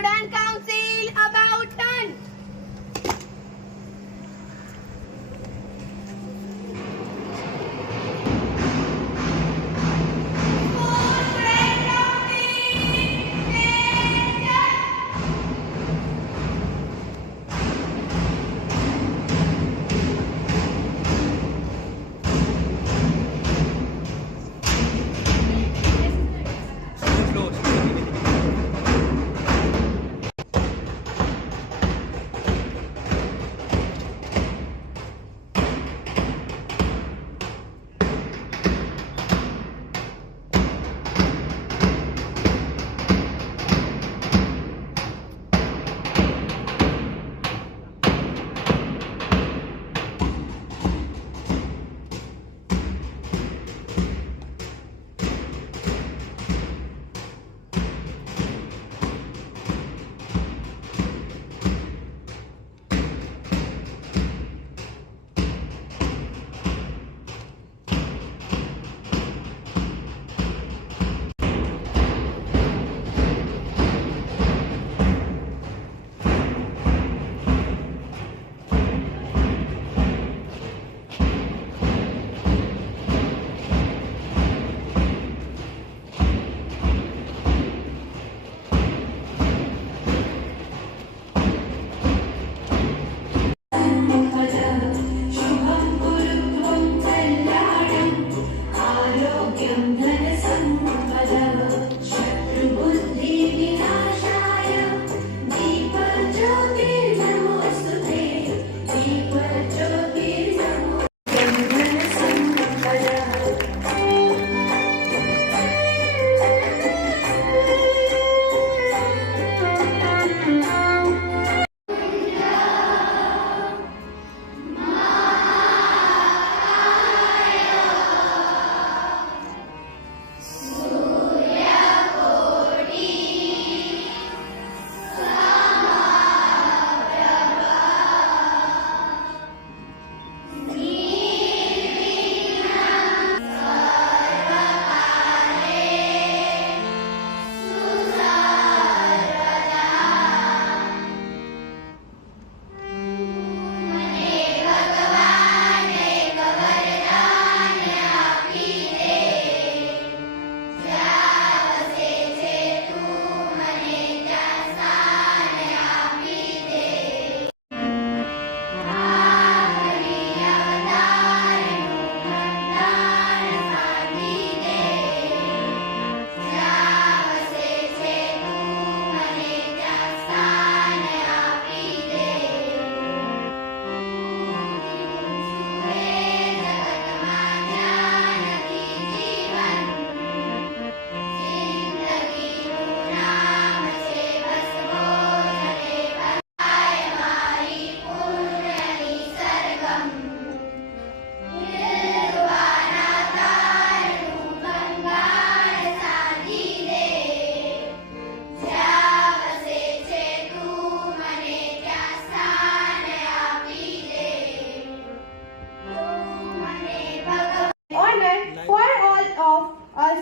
Student Council about done.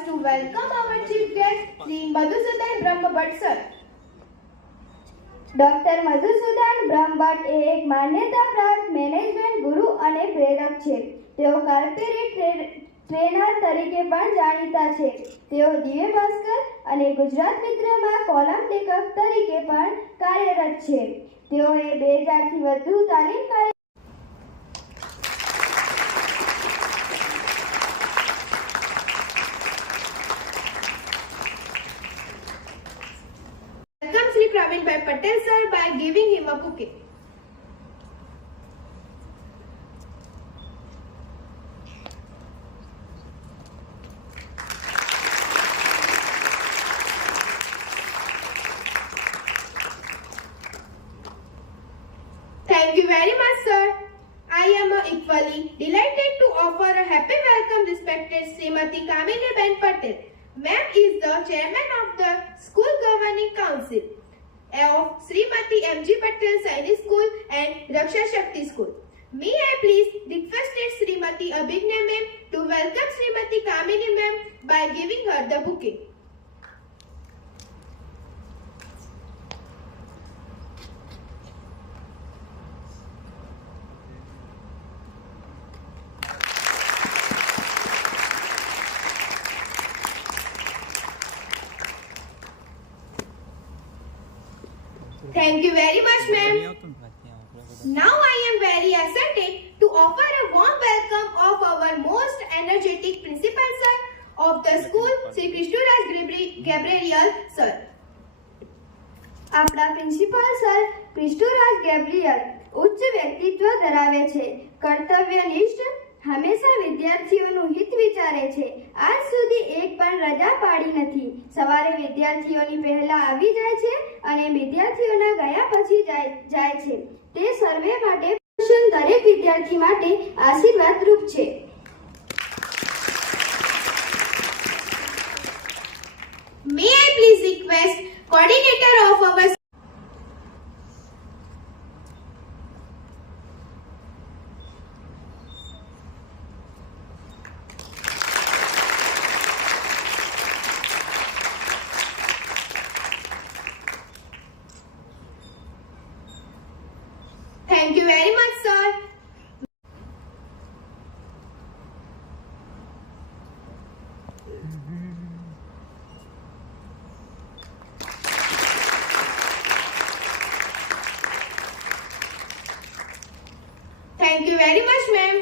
To welcome our chief guest, Sri Madhusudan Brahmbhatt sir. Doctor Madhusudan Brahmbhatt એક માન્યતા પ્રાપ્ત management ગુરુ અને પ્રેરક છે. તેઓ કોર્પોરેટ ટ્રેનર તરીકે પણ જાણીતા છે. તેઓ દિવ્ય ભાસ્કર અને ગુજરાત મિત્રમાં કોલમ લેખક તરીકે પણ કાર્યરત છે. તેઓએ 2000 થી વધુ તાલીમ Welcome Sri Praveen Bhai Patel sir by giving him a bouquet. Thank you very much sir. I am equally delighted to offer a happy welcome respected Srimati Kamini Ben Patel. Ma'am is the chairman of the School Governing Council of Srimati M.G. Patel Sainik School and Raksha Shakti School. May I please requested Srimati Abhigna ma'am to welcome Srimati Kamini ma'am by giving her the bouquet. Thank you very much, ma'am. Now I am very excited to offer a warm welcome of our most energetic principal sir of the school, Sri Krishnuraj Gabriel sir. આપણા principal sir Krishnaraj Gabriel ઉચ્ચ વ્યક્તિત્વ ધરાવે છે, કર્તવ્યનિષ્ઠ, હંમેશા વિદ્યાર્થીઓનું હિત વિચારે છે. આજ સુધી એક પણ રજા પાડી નથી. સવારે વિદ્યાર્થીઓની પહેલા આવી જાય છે અને વિદ્યાર્થીઓના ગયા પછી જાય છે. તે સર્વે માટે દરેક વિદ્યાર્થી માટે આશીર્વાદરૂપ છે. May I please request coordinator of our Thank you very much, sir. Thank you very much, ma'am.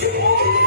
Joy.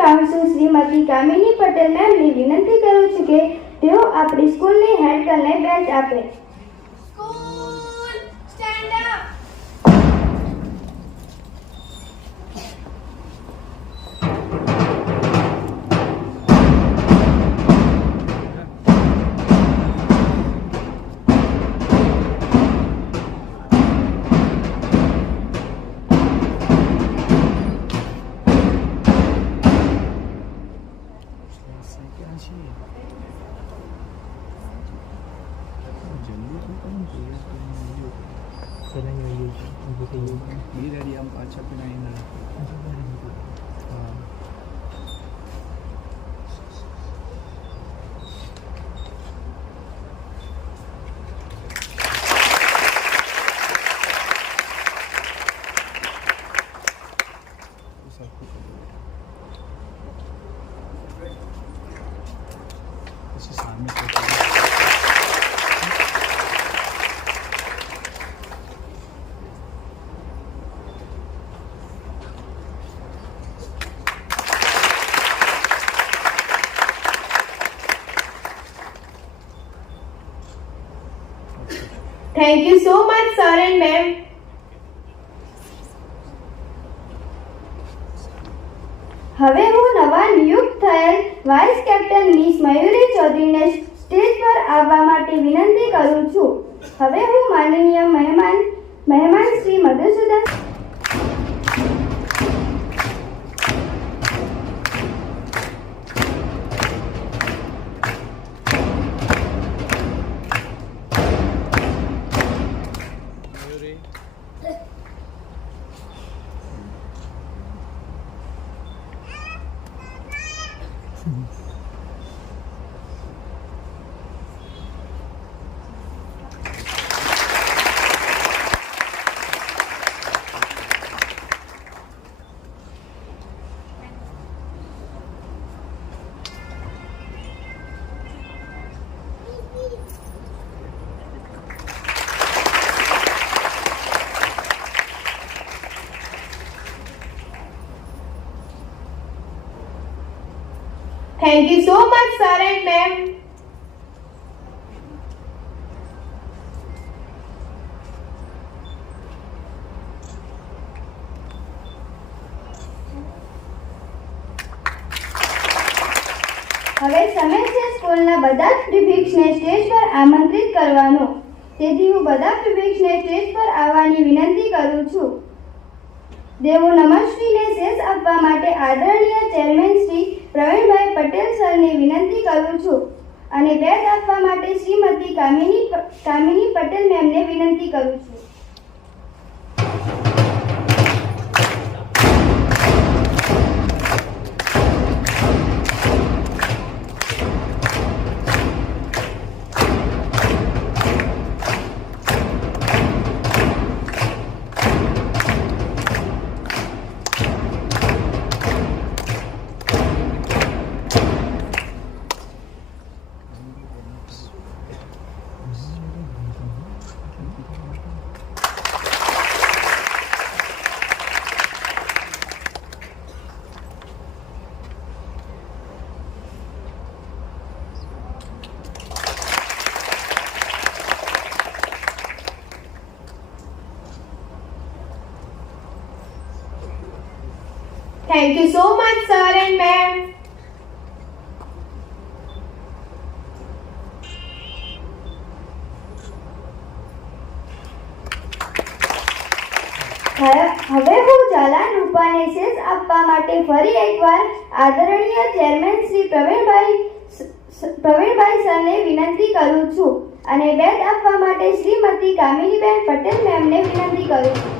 Council Shrimati Kamini Patel મેમને વિનંતી કરું છું કે તેઓ આપણી સ્કૂલની હેડ ગર્લને બેચ આપે. School, stand up. Thank you so much, sir and ma'am. હવે હું નવા નિયુક્ત થયેલ વાઇસ કેપ્ટન મિસ મયુરી ચૌધરીને સ્ટેજ પર આવવા માટે વિનંતી કરું છું. હવે હું માનનીય મહેમાન Shri Madhusudan Thank you so much, sir and ma'am. હવે સમય છે સ્કૂલના બધા જ પ્રિફિક્સને સ્ટેજ પર આમંત્રિત કરવાનો. તેથી હું બધા પ્રિફિક્સને સ્ટેજ પર આવવાની વિનંતી કરું છું. દેવો નમસ્વીને શેષ આપવા માટે આદરણીય ચેરમેન શ્રી પ્રવીણભાઈ પટેલ સરને વિનંતી કરું છું અને બેચ આપવા માટે શ્રીમતી કામિની પટેલ મેમને વિનંતી કરું છું. Thank you so much, sir and ma'am. હવે હું ઝાલા રૂપાને શેષ આપવા માટે ફરી એકવાર આદરણીય ચેરમેન શ્રી પ્રવીણભાઈ સરને વિનંતી કરું છું અને બેચ આપવા માટે શ્રીમતી કામિનીબેન પટેલ મેમને વિનંતી કરું છું.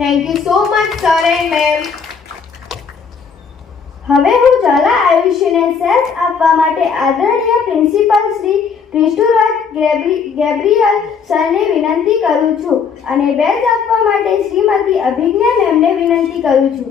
Thank you so much, sir and ma'am. હવે હું ઝાલા આયુષ્યને શેષ આપવા માટે આદરણીય પ્રિન્સિપાલ શ્રી ક્રિસ્ટોરાજ ગેબ્રિયલ સરને વિનંતી કરું છું અને બેચ આપવા માટે શ્રીમતી અભિજ્ઞા મેમને વિનંતી કરું છું.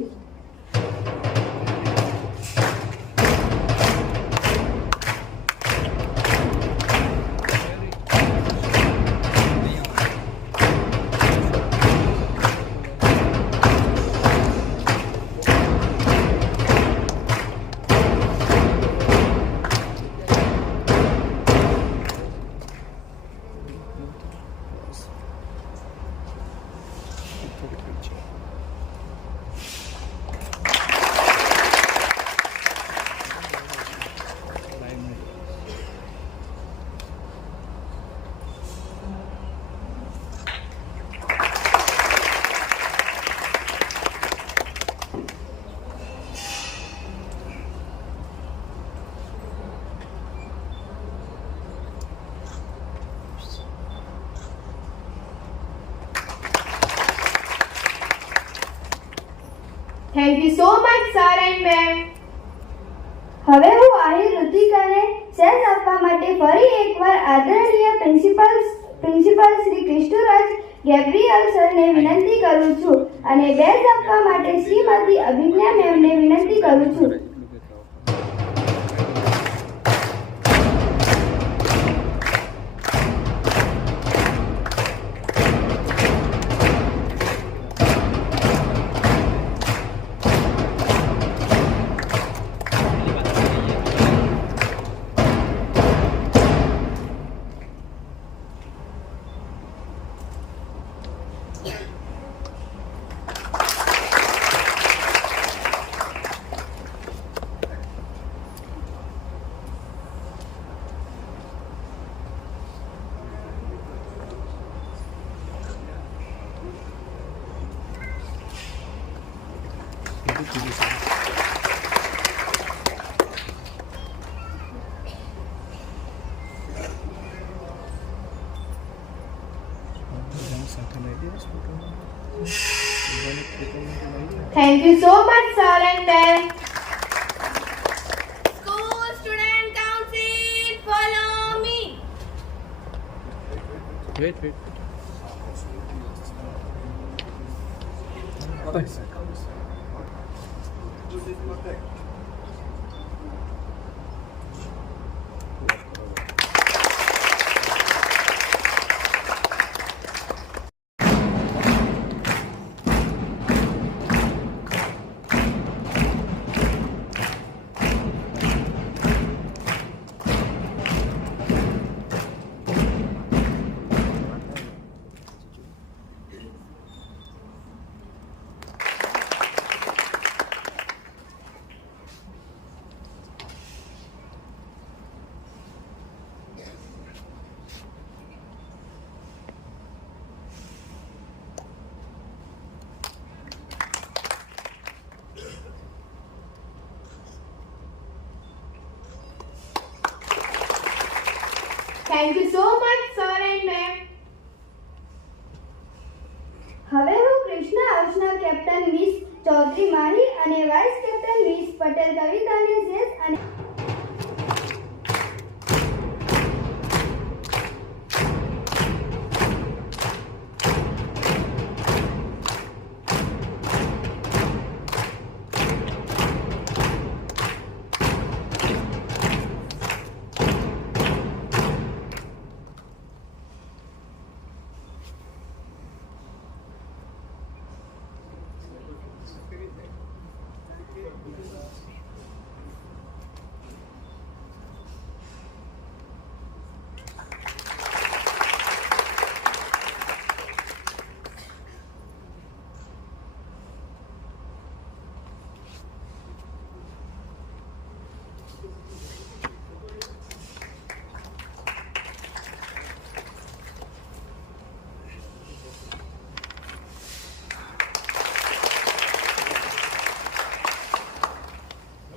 Thank you so much, sir and ma'am. હવે હું આહિર ઋતિકાને શેષ આપવા માટે ફરી એકવાર આદરણીય પ્રિન્સિપાલ શ્રી ક્રિસ્ટોરાજ ગેબ્રિયલ સરને વિનંતી કરું છું અને બેચ આપવા માટે શ્રીમતી અભિજ્ઞા મેમને વિનંતી કરું છું. Thank you so much, sir and ma'am. School Student Council, follow me. Wait. Thank you so much, sir and ma'am. હવે હું કૃષ્ણ હાઉસના કેપ્ટન મિસ ચૌધરી માહી અને વાઇસ કેપ્ટન મિસ પટેલ કવિતાને શેષ અને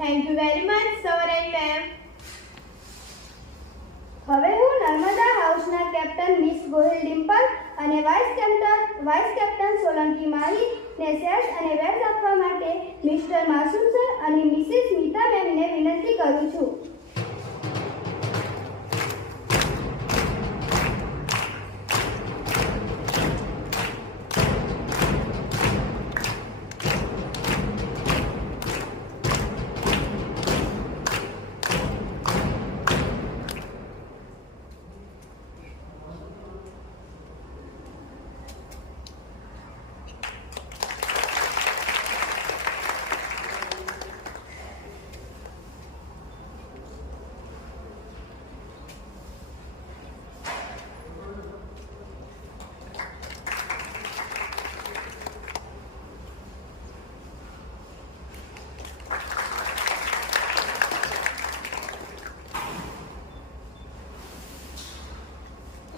Thank you very much, sir and ma'am. હવે હું નર્મદા હાઉસના captain miss Gohil Dimple અને વાઇસ કેપ્ટન સોલંકી માહી ને શેષ અને બેચ આપવા માટે મિસ્ટર માસૂમ સર અને મિસિસ સ્મિતા મેમને વિનંતી કરું છું.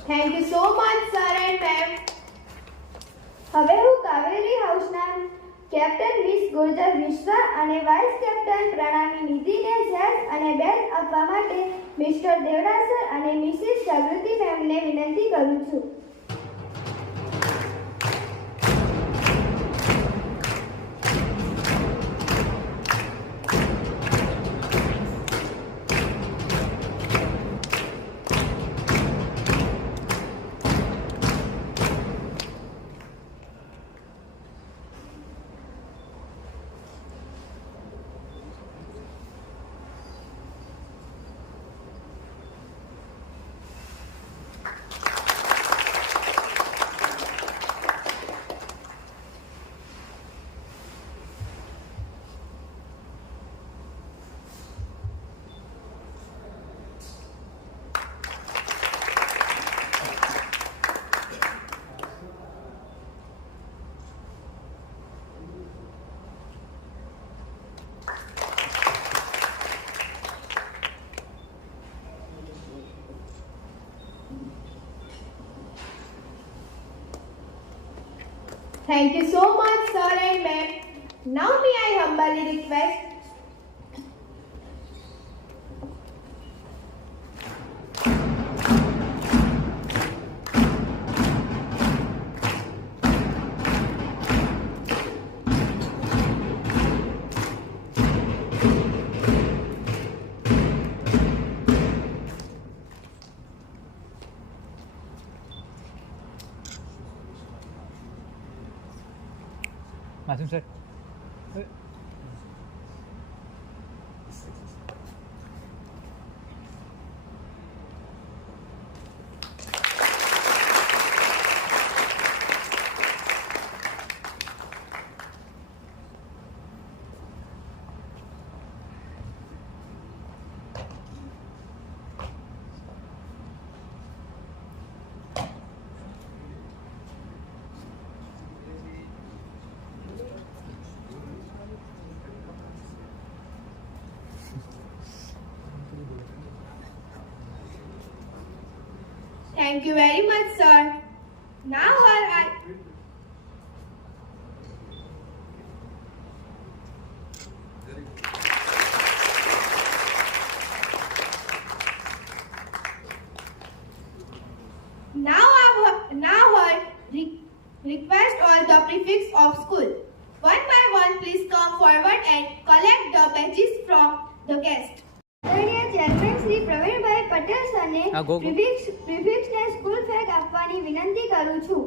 Thank you so much, sir and ma'am. હવે હું કાવેરી હાઉસના કેપ્ટન મિસ ગુર્જર મિશ્રા અને વાઇસ કેપ્ટન પ્રણામી નિધિને શેષ અને બેચ આપવા માટે મિસ્ટર દેવડા સર અને મિસિસ જાગૃતિ મેમને વિનંતી કરું છું. Thank you so much, sir and ma'am. Now may I humbly request આસુમ sir Thank you very much, sir. Now I request all the prefects of school. One by one, please come forward and collect the badges from the guest. આદરણીય chairman Shri Pravinbhai Patel સરને હા, go, go. પ્રિફિક્સને school flag આપવાની વિનંતી કરું છું.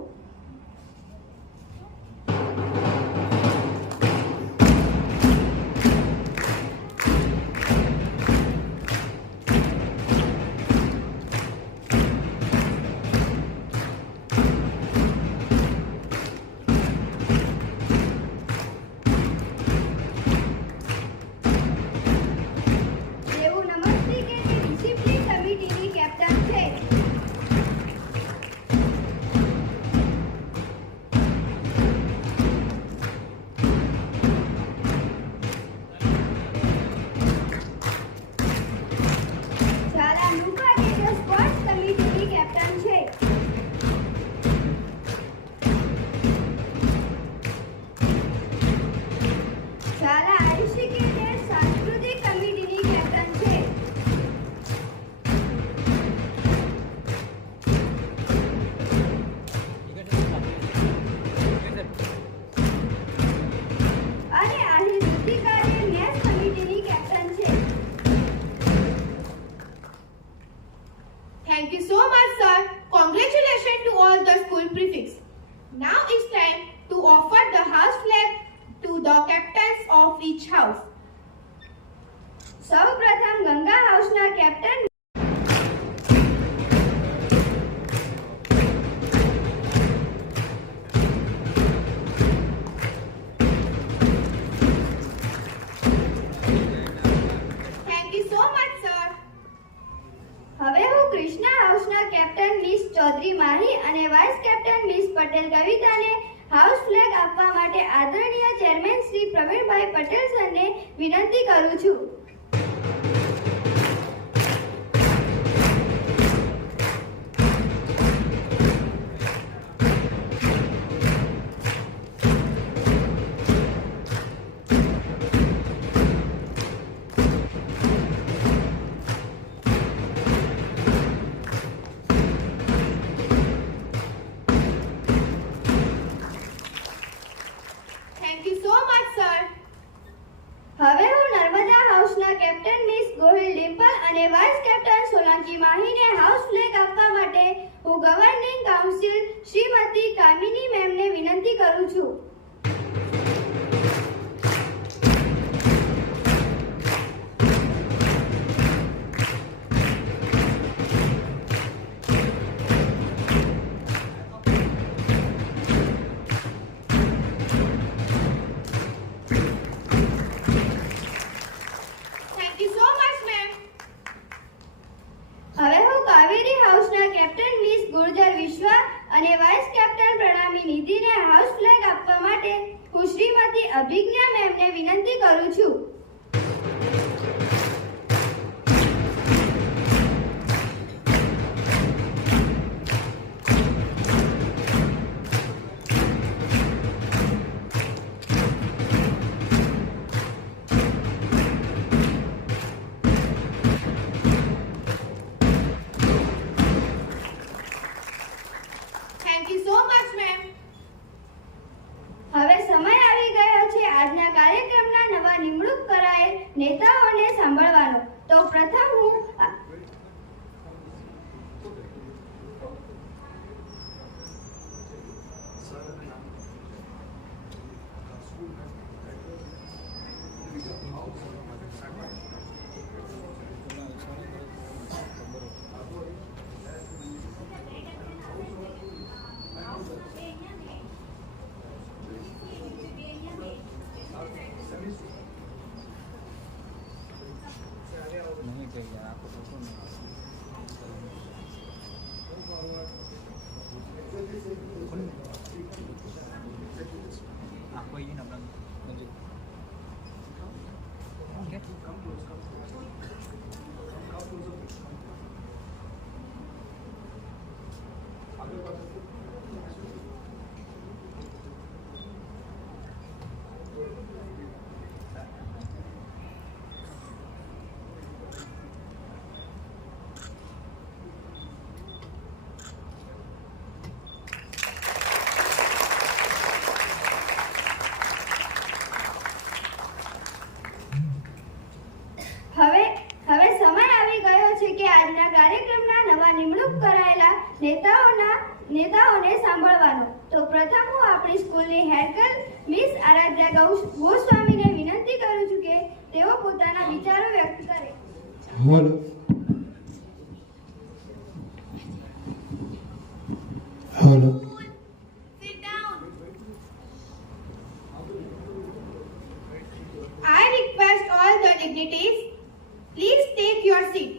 એવું નમસ્તે કે તે ડિસિપ્લિન કમિટીની કેપ્ટન છે. શાળા મુકા કે તે સ્પોર્ટ્સ કમિટીની કેપ્ટન છે. શાળા આયુષી કે તે સાંસ્કૃતિક કમિટીની કેપ્ટન છે. અને આની ઋતિકા તે મેથ્સ કમિટીની કેપ્ટન છે. Thank you so much, sir. Congratulations to all the school prefects. Now it's time to offer the house flag to the captains of each house. સૌપ્રથમ ગંગા હાઉસના captain Thank you so much, sir. હવે હું કૃષ્ણા હાઉસના captain miss Chaudhary Mahi અને vice captain miss Patel કવિતાને house flag આપવા માટે આદરણીય ચેરમેન શ્રી પ્રવીણભાઈ પટેલ સરને વિનંતી કરું છું. Thank you so much, sir. હવે હું નર્મદા હાઉસના કેપ્ટન મિસ ગોહિલ ડિમ્પલ અને વાઇસ કેપ્ટન સોલંકી માહીને હાઉસ ફ્લેગ આપવા માટે હું ગવર્નિંગ કાઉન્સિલ શ્રીમતી કામિની મેમને વિનંતી કરું છું. Thank you so much, ma'am. હવે હું કાવેરી હાઉસના કેપ્ટન મિસ ગુર્જર વિશ્વા અને વાઇસ કેપ્ટન પ્રણામી નિધિને હાઉસ ફ્લેગ આપવા માટે હું શ્રીમતી અભિજ્ઞા મેમને વિનંતી કરું છું. Thank you so much, ma'am. હવે સમય આવી ગયો છે આજના કાર્યક્રમના નવા નિમણૂક હવે સમય આવી ગયો છે કે આજના કાર્યક્રમના નવા નિમણૂક કરાયેલા નેતાઓને સાંભળવાનો. તો પ્રથમ હું આપણી સ્કૂલની હેડગર્લ મિસ આરાધ્યા ગોસ્વામીને વિનંતી કરું છું કે તેઓ પોતાના વિચારો વ્યક્ત કરે. Hello. Sit down. I request all the dignitaries, please take your seat.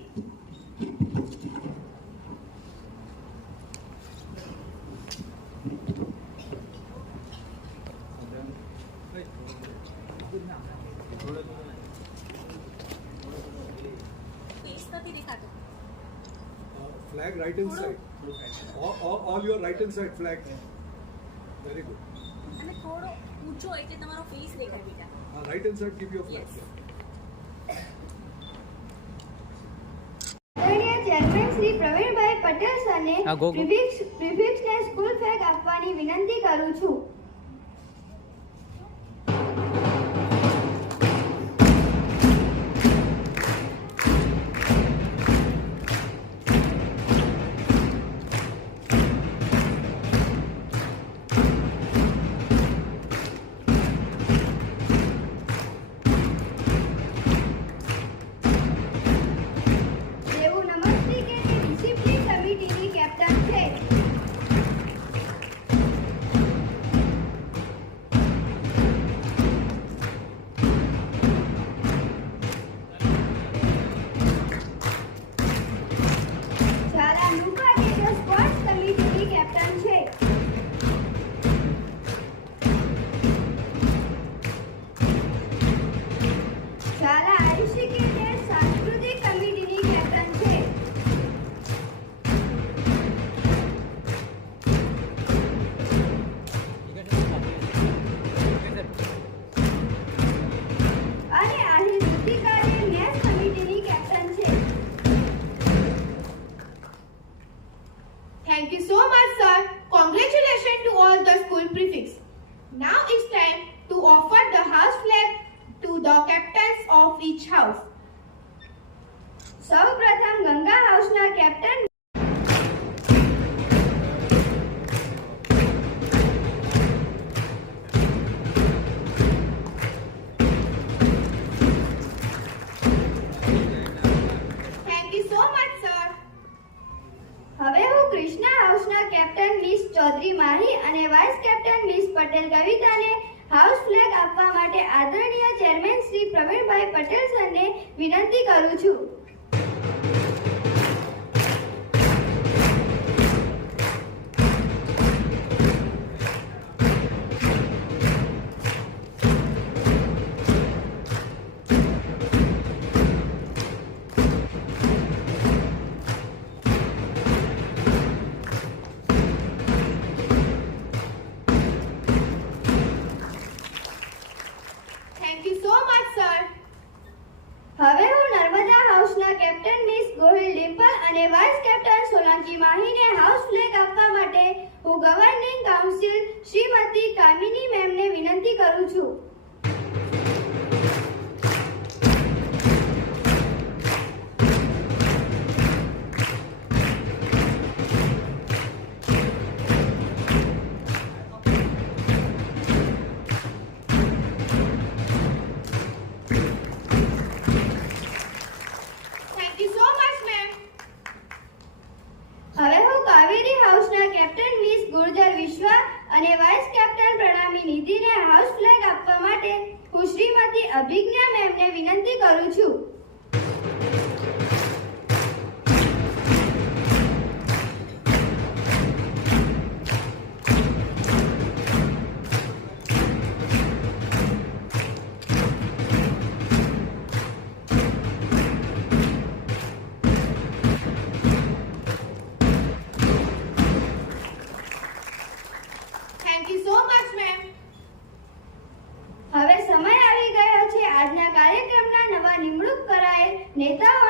Flag right hand side. All your right hand side flag. Very good. અને થોડો ઊંચો એટલે તમારો ફેસ દેખાય બેટા. Right hand side, keep your flag. આદરણીય chairman Shri Pravinbhai Patel સરને પ્રિફિક્સને school flag આપવાની વિનંતી કરું છું. એવું નમસ્તે કે તે ડિસિપ્લિન કમિટીની કેપ્ટન છે. શાળા નુકા કે તે સ્પોર્ટ્સ કમિટીની કેપ્ટન છે. શાળા આયુષી કે તે સાંસ્કૃતિક કમિટીની કેપ્ટન છે. અને આહિર ઋતિકા તે મેથ્સ કમિટીની કેપ્ટન છે. Thank you so much, sir. Congratulations to all the school prefects. Now it's time to offer the house flag to the captains of each house. સૌપ્રથમ ગંગા હાઉસના captain Thank you so much, sir. હવે હું કૃષ્ણા હાઉસના captain miss Chaudhary Mahi અને vice captain miss Patel કવિતાને house flag આપવા માટે આદરણીય ચેરમેન શ્રી પ્રવીણભાઈ પટેલ સરને વિનંતી કરું છું. Thank you so much, sir. હવે હું નર્મદા હાઉસના કેપ્ટન મિસ ગોહિલ ડિમ્પલ અને વાઇસ કેપ્ટન સોલંકી માહીને હાઉસ ફ્લેગ આપવા માટે હું ગવર્નિંગ કાઉન્સિલ શ્રીમતી કામિની મેમને વિનંતી કરું છું. Thank you so much, ma'am. હવે હું કાવેરી હાઉસના કેપ્ટન મિસ ગુર્જર વિશ્વા અને વાઇસ કેપ્ટન પ્રણામી નિધિને હાઉસ ફ્લેગ આપવા માટે હું શ્રીમતી અભિજ્ઞા મેમને વિનંતી કરું છું.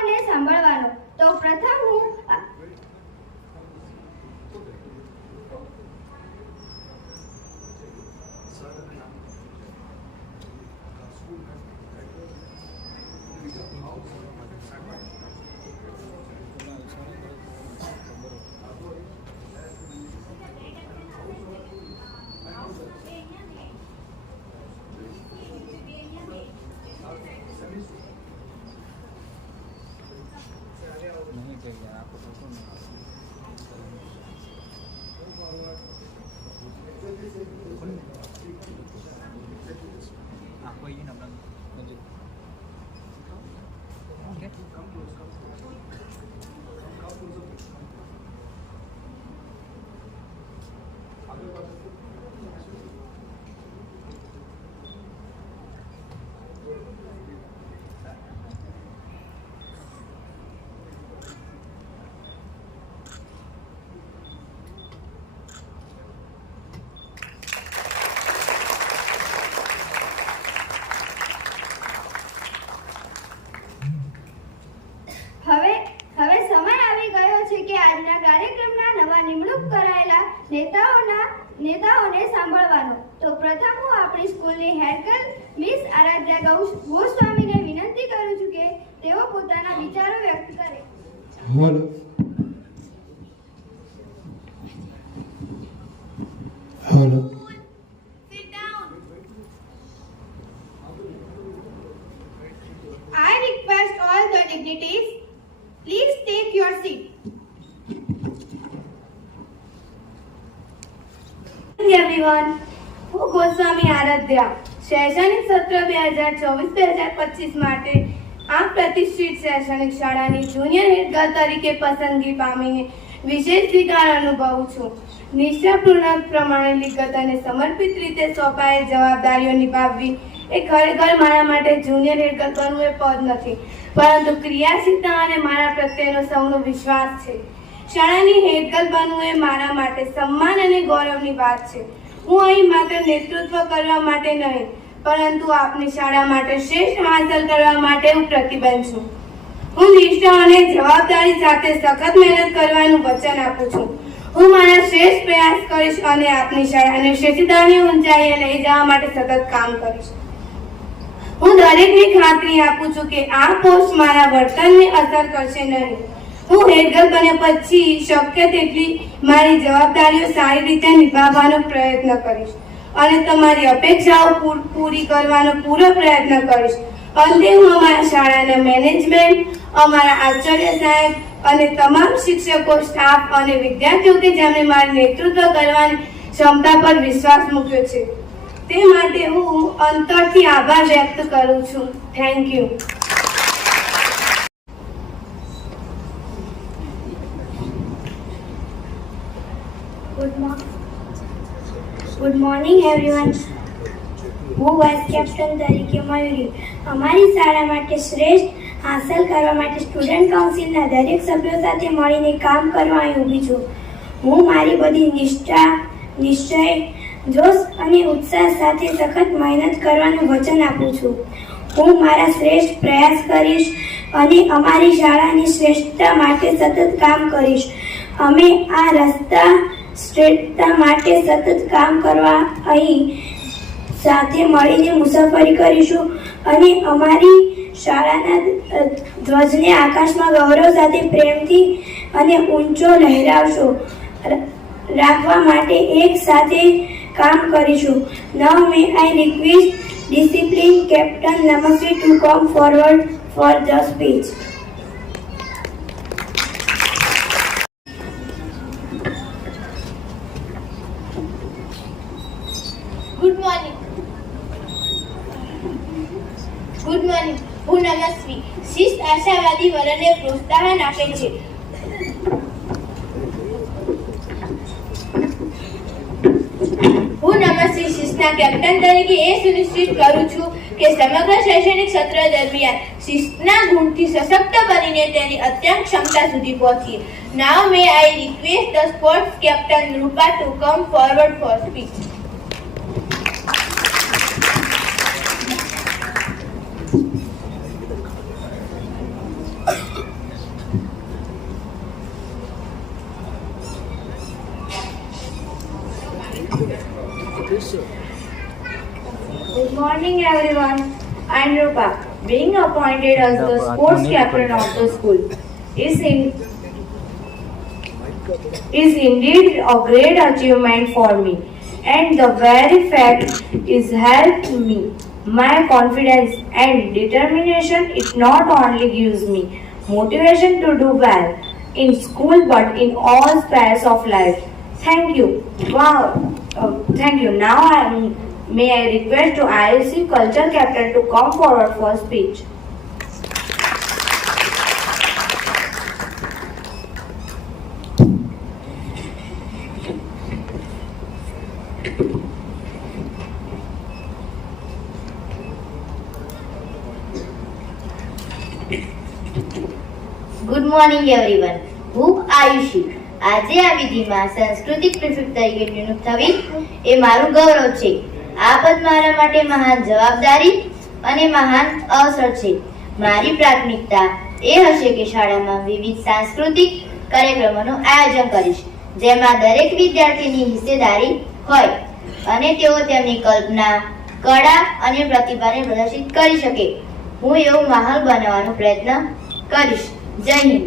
નેતાઓને સાંભળવાનો. તો પ્રથમ હું હવે સમય આવી ગયો છે કે આજના કાર્યક્રમના નવા નિમણૂક કરાયેલા નેતાઓને સાંભળવાનો. તો પ્રથમ હું આપણી સ્કૂલની હેડ ગર્લ મિસ આરાધ્યા ગોસ્વામીને વિનંતી કરું છું કે તેઓ પોતાના વિચારો વ્યક્ત કરે. Hello. Hello. Sit down. I request all the dignitaries, please take your seat. Everyone, હું ગોસ્વામી આરાધ્યા શૈક્ષણિક સત્ર 2024-2025 માટે આ પ્રતિષ્ઠિત શૈક્ષણિક શાળાની જુનિયર હેડ ગર્લ તરીકે પસંદગી પામીને વિશેષ સ્વીકાર અનુભવું છું. નિષ્ઠાપૂર્ણ પ્રમાણિત અને સમર્પિત રીતે સોંપાયેલ જવાબદારીઓ નિભાવવી એ ખરેખર મારા માટે જુનિયર હેડ ગર્લ બનવું એ પદ નથી, પરંતુ ક્રિયાશીલતા અને મારા પ્રત્યેનો સૌનો વિશ્વાસ છે. શાળાની હેડ ગર્લ બનવું એ મારા માટે સન્માન અને ગૌરવની વાત છે. હું અહીં માત્ર નેતૃત્વ કરવા માટે નહીં, પરંતુ આપની શાળા માટે શ્રેષ્ઠ હાંસલ કરવા માટે હું પ્રતિબદ્ધ છું. હું નિષ્ઠા અને જવાબદારી સાથે સખત મહેનત કરવાનું વચન આપું છું. હું મારા શ્રેષ્ઠ પ્રયાસ કરીશ અને આપની શાળાને શ્રેષ્ઠતાની ઊંચાઈએ લઈ જવા માટે સતત કામ કરીશ. હું દરેકને ખાતરી આપું છું કે આ પોસ્ટ મારા વર્તનને અસર કરશે નહીં. હું હેડ ગર્લ બન્યા પછી શક્ય તેટલી મારી જવાબદારીઓ સારી રીતે નિભાવવાનો પ્રયત્ન કરીશ અને તમારી અપેક્ષાઓ પૂરી કરવાનો પૂરો પ્રયત્ન કરીશ. અંતે હું અમારા શાળાના મેનેજમેન્ટ, અમારા આચાર્ય સાહેબ અને તમામ શિક્ષકો, સ્ટાફ અને વિદ્યાર્થીઓ કે જેમણે મારું નેતૃત્વ કરવાની ક્ષમતા પર વિશ્વાસ મૂક્યો છે તે માટે હું અંતરથી આભાર વ્યક્ત કરું છું. Thank you. Good morning everyone. હું વાઇસ કેપ્ટન તરીકે મયુરી અમારી શાળા માટે શ્રેષ્ઠ હાંસલ કરવા માટે સ્ટુડન્ટ કાઉન્સિલના દરેક સભ્યો સાથે મળીને કામ કરવા અહીં ઊભી છું. હું મારી બધી નિશ્ચય, જોશ અને ઉત્સાહ સાથે સખત મહેનત કરવાનું વચન આપું છું. હું મારા શ્રેષ્ઠ પ્રયાસ કરીશ અને અમારી શાળાની શ્રેષ્ઠતા માટે સતત કામ કરીશ. અમે આ રસ્તા શ્રેષ્ઠતા માટે સતત કામ કરવા અહીં સાથે મળીને મુસાફરી કરીશું અને અમારી શાળાના ધ્વજને આકાશમાં ગૌરવ સાથે પ્રેમથી અને ઊંચો લહેરાવશો રાખવા માટે એક સાથે કામ કરીશું. Now may I request discipline Captain Namasri to come forward for the speech. Good morning. હું નમસ્વી શિસ્ત આશાવાદી વલણને પ્રોત્સાહન આપે છે. હું નમસ્વી શિસ્તના કેપ્ટન તરીકે એ સુનિશ્ચિત કરું છું કે સમગ્ર શૈક્ષણિક સત્ર દરમિયાન શિસ્તના ગુણથી સશક્ત બનીને તેની અત્યંત ક્ષમતા સુધી પહોંચીએ. Now may I request the sports captain Rupa to come forward for speech. evening, everyone. I'm Rupa. Being appointed as the sports captain of the school is indeed a great achievement for me, and the very fact is helped me. My confidence and determination, it not only gives me motivation to do well in school but in all spheres of life. Thank you. Wow. Thank you. Now may I request to IUC culture captain to come forward for speech. Good morning everyone. હું આયુષી. આજે આ વિધિમાં સાંસ્કૃતિક પ્રિફેક્ટ તરીકે નિયુક્ત થવી એ મારું ગૌરવ છે. આ પદ મારા માટે મહાન જવાબદારી અને મહાન અવસર છે. મારી પ્રાથમિકતા એ હશે કે શાળામાં વિવિધ સાંસ્કૃતિક કાર્યક્રમોનું આયોજન કરીશ, જેમાં દરેક વિદ્યાર્થીની હિસ્સેદારી હોય અને તેઓ તેમની કલ્પના, કળા અને પ્રતિભાને પ્રદર્શિત કરી શકે. હું એવો માહોલ બનાવવાનો પ્રયત્ન કરીશ. જય Hind.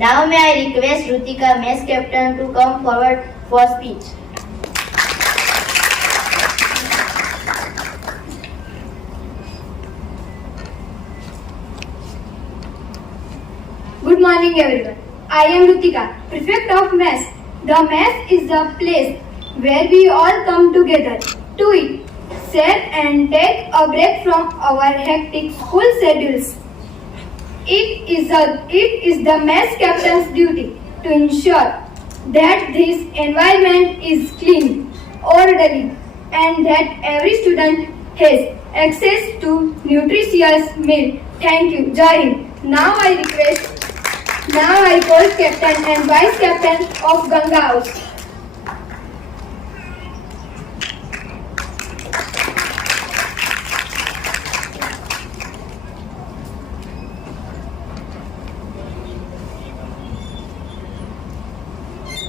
Now may I request Rutika, Mess Captain, to come forward for speech. Good morning, everyone. I am Rutika, prefect of mess. The mess is the place where we all come together to eat, share and take a break from our hectic school schedules. It is the mess captain's duty to ensure that this environment is clean, orderly, and that every student has access to nutritious meal. Thank you. Jai Hind. Now I call captain and vice captain of Ganga House.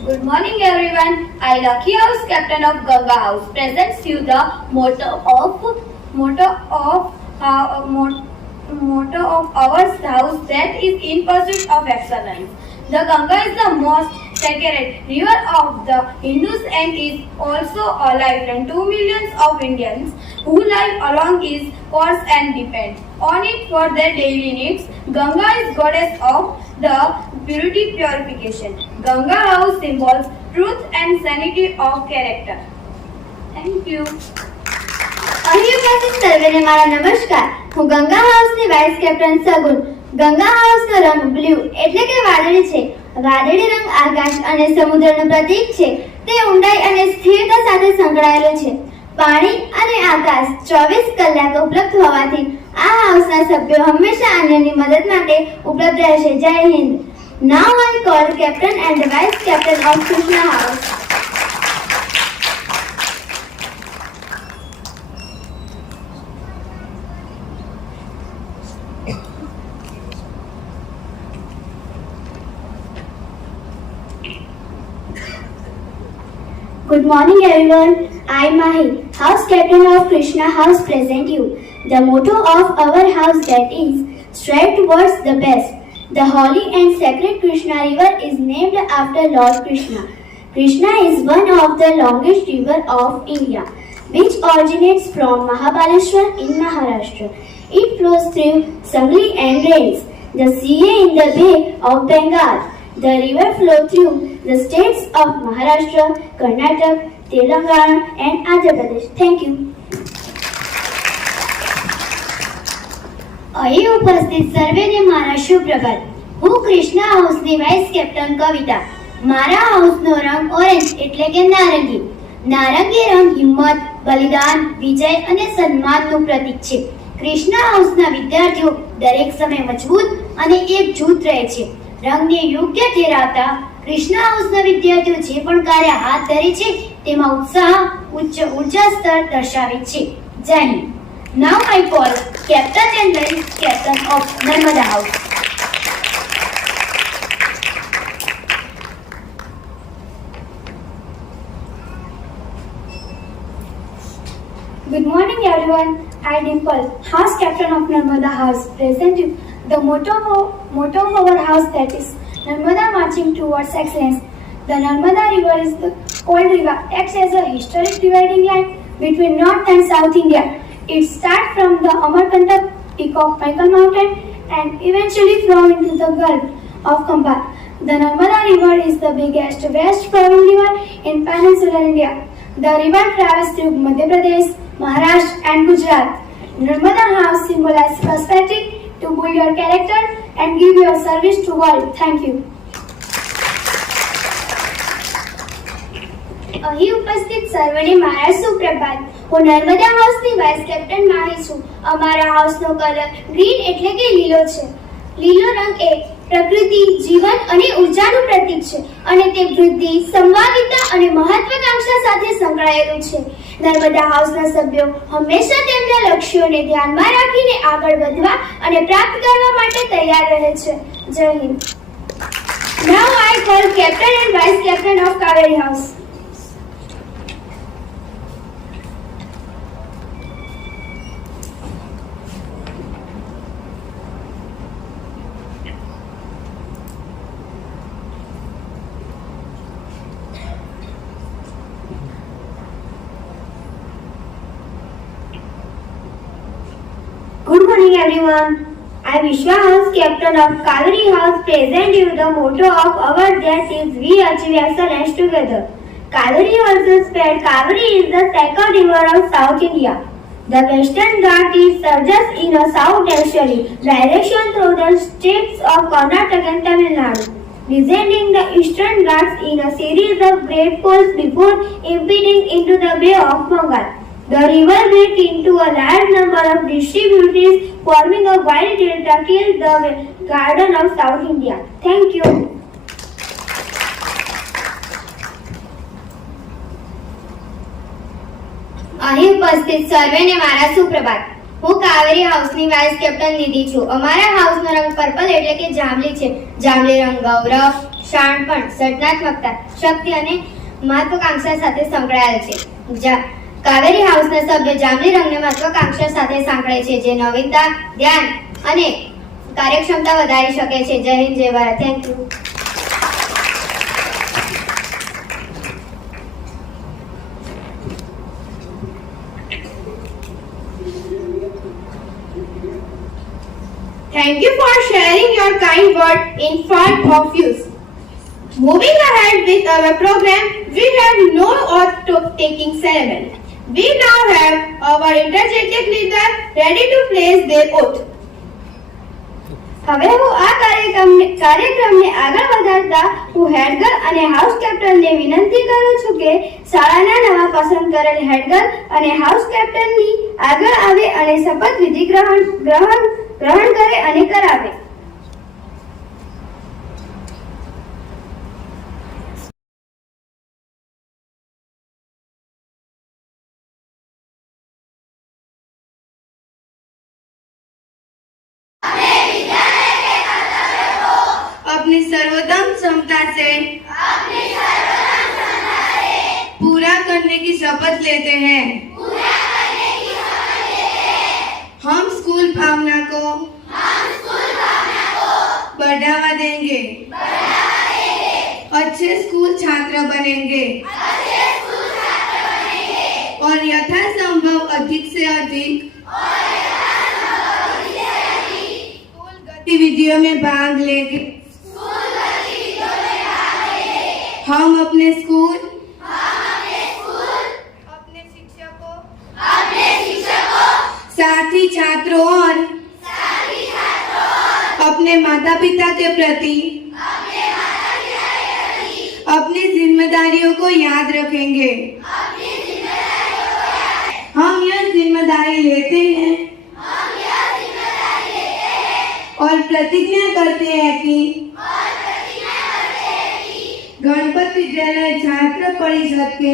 Good morning, everyone. I, Lucky House Captain of Ganga House, presents you the motto of our house, that is in pursuit of excellence. The Ganga is the most sacred river of the Hindus and is also a lifeline to millions of Indians who live along its course and depend on it for their daily needs. Ganga is goddess of the purification. Ganga House symbols truth and sanity of character. Thank you. અહીં ઉપસ્થિત સર્વેને મારા નમસ્કાર. હું Ganga હાઉસની vice captain સગુન. ગંગા હાઉસનો રંગ blue એટલે કે વાદળી છે. વાદળી રંગ આકાશ અને સમુદ્રનું પ્રતીક છે. તે ઊંડાઈ અને સ્થિરતા સાથે સંકળાયેલો છે. પાણી અને આકાશ 24 કલાક ઉપલબ્ધ હોવાથી આ હાઉસના સભ્યો હંમેશા અન્યની મદદ માટે ઉપલબ્ધ રહેશે. જય Hind. Now I call captain and the vice captain of Krishna House. Good morning, everyone. I, Mahi, house captain of Krishna House, present you the motto of our house, that is strive towards the best. The holy and sacred Krishna river is named after Lord Krishna. Krishna is one of the longest rivers of India, which originates from Mahabaleshwar in Maharashtra. It flows through Sangli and drains the sea in the Bay of Bengal. The river flows through the states of Maharashtra, Karnataka, Telangana and Andhra Pradesh. Thank you. અહીં ઉપસ્થિત સર્વેને મારા સુપ્રભાત. હું Krishna હાઉસની vice captain કવિતા. મારા હાઉસનો રંગ orange એટલે કે નારંગી. નારંગી રંગ હિંમત, બલિદાન, વિજય અને સન્માનનું પ્રતીક છે. કૃષ્ણા હાઉસના વિદ્યાર્થીઓ દરેક સમય મજબૂત અને એકજૂથ રહે છે. રંગને યોગ્ય ઠેરાવતા કૃષ્ણા હાઉસના વિદ્યાર્થીઓ જે પણ કાર્ય હાથ ધરે છે તેમાં ઉત્સાહ, ઉચ્ચ ઉર્જા સ્તર દર્શાવે છે. જય Hind. Now I call captain and vice captain of Narmada House. Good morning, morning everyone. I Dimple, house captain of Narmada House, present you the motto of our house, that is Narmada marching towards excellence. The Narmada River is the old river, acts as a historic dividing line between North and South India. It starts from the Amarkantak peak of Michael Mountain and eventually flows into the Gulf of Khambhat. The Narmada River is the biggest west flowing river in peninsular India. The river travels through Madhya Pradesh, Maharashtra and Gujarat. Narmada House symbolizes prosperity to build your character and give your service to world. Thank you. અહીં ઉપસ્થિત સર્વને મારા સુપ્રભાત. હું Narmada હાઉસની vice captain Mahi છું. અમારા હાઉસનો colour green એટલે કે લીલો છે. લીલો રંગ એ પ્રકૃતિ, જીવન અને ઉર્જાનું પ્રતીક છે અને તે વૃદ્ધિ, સંવાદિતા અને મહત્વાકાંક્ષા સાથે સંકળાયેલું છે. નર્મદા હાઉસના સભ્યો હંમેશા તેમના લક્ષ્યોને ધ્યાનમાં રાખીને આગળ વધવા અને પ્રાપ્ત કરવા માટે તૈયાર રહે છે. જય Hind. Now I call Captain and Vice Captain of Kaveri House. Good morning everyone. I Vishwa House captain of Kaveri House present you the motto of our, that is we achieve excellence together. Kaveri also spread. Kaveri is the second river of South India. The Western Ghat is surges in a south-easterly direction through the states of Karnataka and Tamil Nadu, descending the Eastern Ghats in a series of great falls before emptying into the Bay of Bengal. The river breaks into a large number of distributaries, forming a wide delta called the Garden of South India. Thank you. અહીં ઉપસ્થિત સર્વેને મારા સુપ્રભાત. હું Kaveri હાઉસની vice captain નિધિ છું. અમારા હાઉસનો રંગ purple એટલે કે જાંબલી છે. જાંબલી રંગ ગૌરવ, શાણપણ, સર્જનાત્મકતા, શક્તિ અને મહત્વાકાંક્ષા સાથે સંકળાયેલ છે. કાવેરી હાઉસના સભ્યો જાંબલી રંગને મહત્વાકાંક્ષા સાથે સાંકળે છે, જે નવીનતા, ધ્યાન અને કાર્યક્ષમતા વધારી શકે છે. જય હિન્દ, જય Bharat. Thank you. Thank you for sharing your kind word in front of you. Moving ahead with our program, we have no oath-taking ceremony. We now have our energetic leader ready to place their oath. હવે હું આ કાર્યક્રમને આગળ વધારતા હું હેડગર્લ અને house કેપ્ટનને વિનંતી કરું છું કે શાળાના નવા પસંદ કરેલ હેડગર્લ અને હાઉસ કેપ્ટનની આગળ આવે અને શપથવિધિ ગ્રહણ કરે અને કરાવે. अपनी सर्वोत्तम क्षमता से पूरा करने की शपथ लेते हैं। हम स्कूल भावना को बढ़ावा देंगे, अच्छे स्कूल छात्र बनेंगे और यथासंभव अधिक से अधिक स्कूल गतिविधियों में भाग लेंगे। हम अपने स्कूल, अपने शिक्षकों, साथी छात्रों और अपने माता पिता के प्रति अपनी जिम्मेदारियों को याद रखेंगे। हम यह जिम्मेदारी लेते हैं और प्रतिज्ञा करते हैं कि गणपत विद्यालय छात्र परिषद के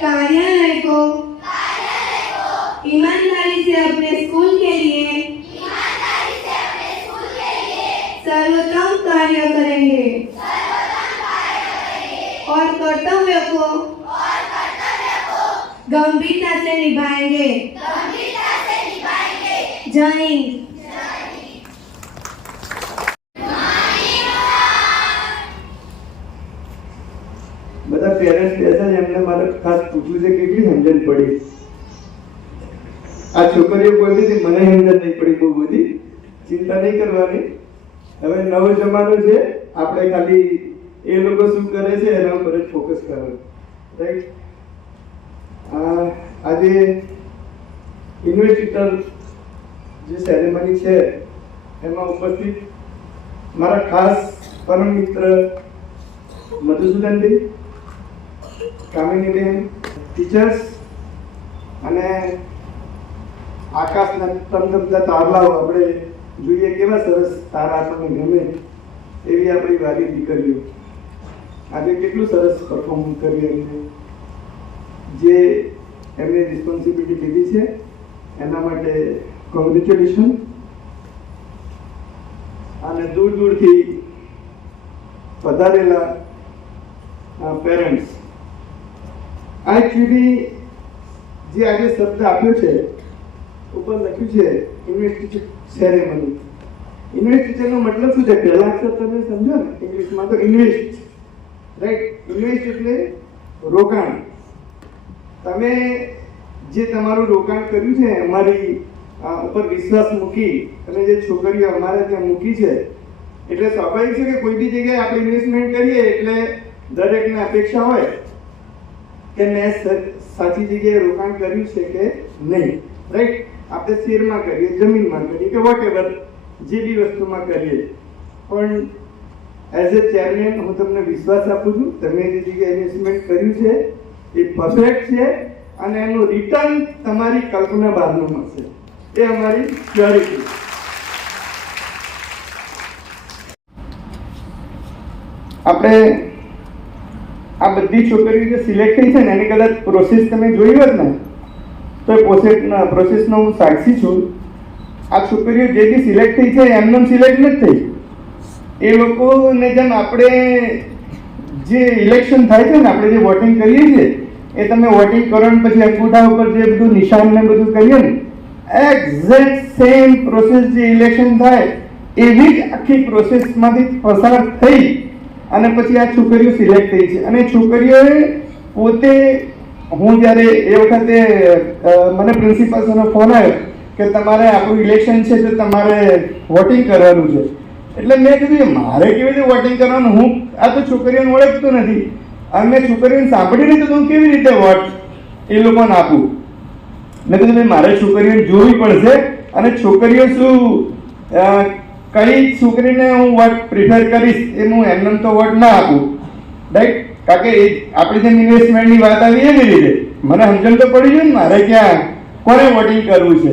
कार्यालय को ईमानदारी से अपने स्कूल के लिए सर्वोत्तम कार्य करेंगे और कर्तव्य को गंभीरता से निभाएंगे। जय हिंद। બધા પેરેન્ટ્સ બેઠા છે એમને મારે ખાસ પૂછવું છે કેટલી સમજણ પડી. આ છોકરીઓ બોલતી હતી મને સમજણ નહીં પડી બહુ બધી. ચિંતા નહીં કરવાની, હવે નવો જમાનો છે, આપણે ખાલી એ લોકો શું કરે છે એના ઉપર જ ફોકસ કરવાનું, રાઈટ. આજે ઇન્વેસ્ટિટર જે સેરેમની છે એમાં ઉપસ્થિત મારા ખાસ પરમ મિત્ર મધુસૂદનજી, કામિનીબેન, ટીચર્સ અને આકાશના તમતમતા તારલાઓ, આપણે જોઈએ કેવા સરસ તારા આપણને ગમે એવી આપણી વાલી દીકરીઓ આજે કેટલું સરસ પરફોર્મન્સ કરી એમને. જે એમને રિસ્પોન્સિબિલિટી લીધી છે એના માટે કોંગ્રેચ્યુલેશન. અને દૂર દૂરથી પધારેલા પેરેન્ટ્સ, આ એકચ્યુઅલી જે આજે શબ્દ આપ્યો છે ઉપર લખ્યું છે ઇન્વેસ્ટિચર સેરેમની. ઇન્વેસ્ટિચરનો મતલબ શું છે? પહેલા અક્ષર તમે સમજો ને ઇંગ્લિશમાં તો ઇન્વેસ્ટ, રાઈટ. ઇન્વેસ્ટ એટલે રોકાણ. તમે જે તમારું રોકાણ કર્યું છે અમારી ઉપર વિશ્વાસ મૂકી અને જે છોકરીઓ અમારે ત્યાં મૂકી છે, એટલે સ્વાભાવિક છે કે કોઈ બી જગ્યાએ આપણે ઇન્વેસ્ટમેન્ટ કરીએ એટલે દરેકને અપેક્ષા હોય કે મેં સાચી જગ્યાએ રોકાણ કર્યું છે કે નહીં, રાઈટ. આપણે શેરમાં કરીએ, જમીનમાં કરીએ કે વોટેવર જે બી વસ્તુમાં કરીએ, પણ એઝ એ ચેરમેન હું તમને વિશ્વાસ આપું છું તમે જે જગ્યાએ ઇન્વેસ્ટમેન્ટ કર્યું છે એ પરફેક્ટ છે અને એનું રિટર્ન તમારી કલ્પના બહારનું મળશે, એ અમારી શ્યોરિટી. આપણે આ બધી છોકરીઓ જે સિલેક્ટ થઈ છે ને એની કદાચ પ્રોસેસ તમે જોઈ હોત ને તો પ્રોસેસનો હું સાક્ષી છું. આ છોકરીઓ જે બી સિલેક્ટ થઈ છે એમને સિલેક્ટ નથી થઈ. એ લોકોને જેમ આપણે જે ઇલેક્શન થાય છે ને, આપણે જે વોટિંગ કરીએ છીએ એ તમે વોટિંગ કરો ને પછી અંગૂઠા ઉપર જે બધું નિશાન ને બધું કરીએ ને, એક્ઝેક્ટ સેમ પ્રોસેસ જે ઇલેક્શન થાય એવી જ આખી પ્રોસેસમાંથી પસાર થઈ અને પછી આ છોકરીઓ સિલેક્ટ થઈ છે. અને છોકરીઓએ પોતે, હું જ્યારે એ વખતે મને પ્રિન્સિપાલ સરનો ફોન આવ્યો કે તમારે આપણું ઇલેક્શન છે તો તમારે વોટિંગ કરવાનું છે, એટલે મેં કીધું મારે કેવી રીતે વોટિંગ કરવાનું, હું આ તો છોકરીઓને ઓળખતો નથી અને મેં છોકરીઓને સાંભળી નથી તો હું કેવી રીતે વોટ એ લોકોને આપું. મેં કીધું ભાઈ મારે છોકરીઓને જોવી પડશે અને છોકરીઓ શું કઈ છોકરીને હું વોટ પ્રિફર કરીશ એ હું એમને તો વોટ ના આપું, રાઈટ. કારણ કે આપણી જેમ ઇન્વેસ્ટમેન્ટની વાત આવી એવી રીતે મને સમજણ તો પડી જાય ને મારે ક્યાં કોને વોટિંગ કરવું છે.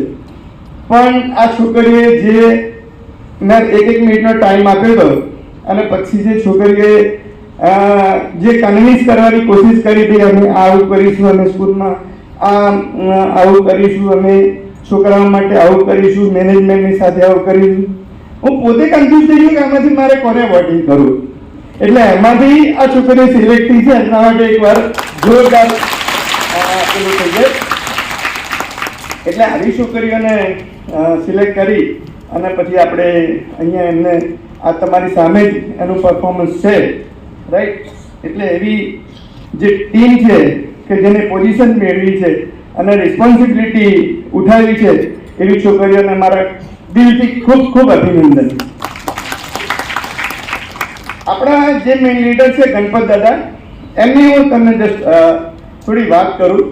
પણ આ છોકરીએ જે મેં એક મિનિટનો ટાઈમ આપ્યો હતો અને પછી જે છોકરીએ જે કન્વિન્સ કરવાની કોશિશ કરી હતી, અમે આવું કરીશું, અમે સ્કૂલમાં આવું કરીશું, અમે છોકરાઓ માટે આવું કરીશું, મેનેજમેન્ટની સાથે આવું કરીશું, હું પોતે કન્ફ્યુઝ થઈ ગયો કે આમાંથી મારે કોને વોટિંગ કરવું. એટલે એમાંથી આ છોકરીઓ સિલેક્ટ થઈ છે એના માટે એકવાર જોરદાર પેલું થઈ જાય. એટલે આવી છોકરીઓને સિલેક્ટ કરી અને પછી આપણે અહીંયા એમને આ તમારી સામે જ એનું પરફોર્મન્સ છે, રાઈટ. એટલે એવી જે ટીમ છે કે જેને પોઝિશન મેળવી છે અને રિસ્પોન્સિબિલિટી ઉઠાવી છે એવી છોકરીઓને મારા દિલથી ખૂબ ખૂબ અભિનંદન. આપણા જે મેઇન લીડર છે ગણપત દાદા, એમની હું તમને જસ્ટ થોડી વાત કરું.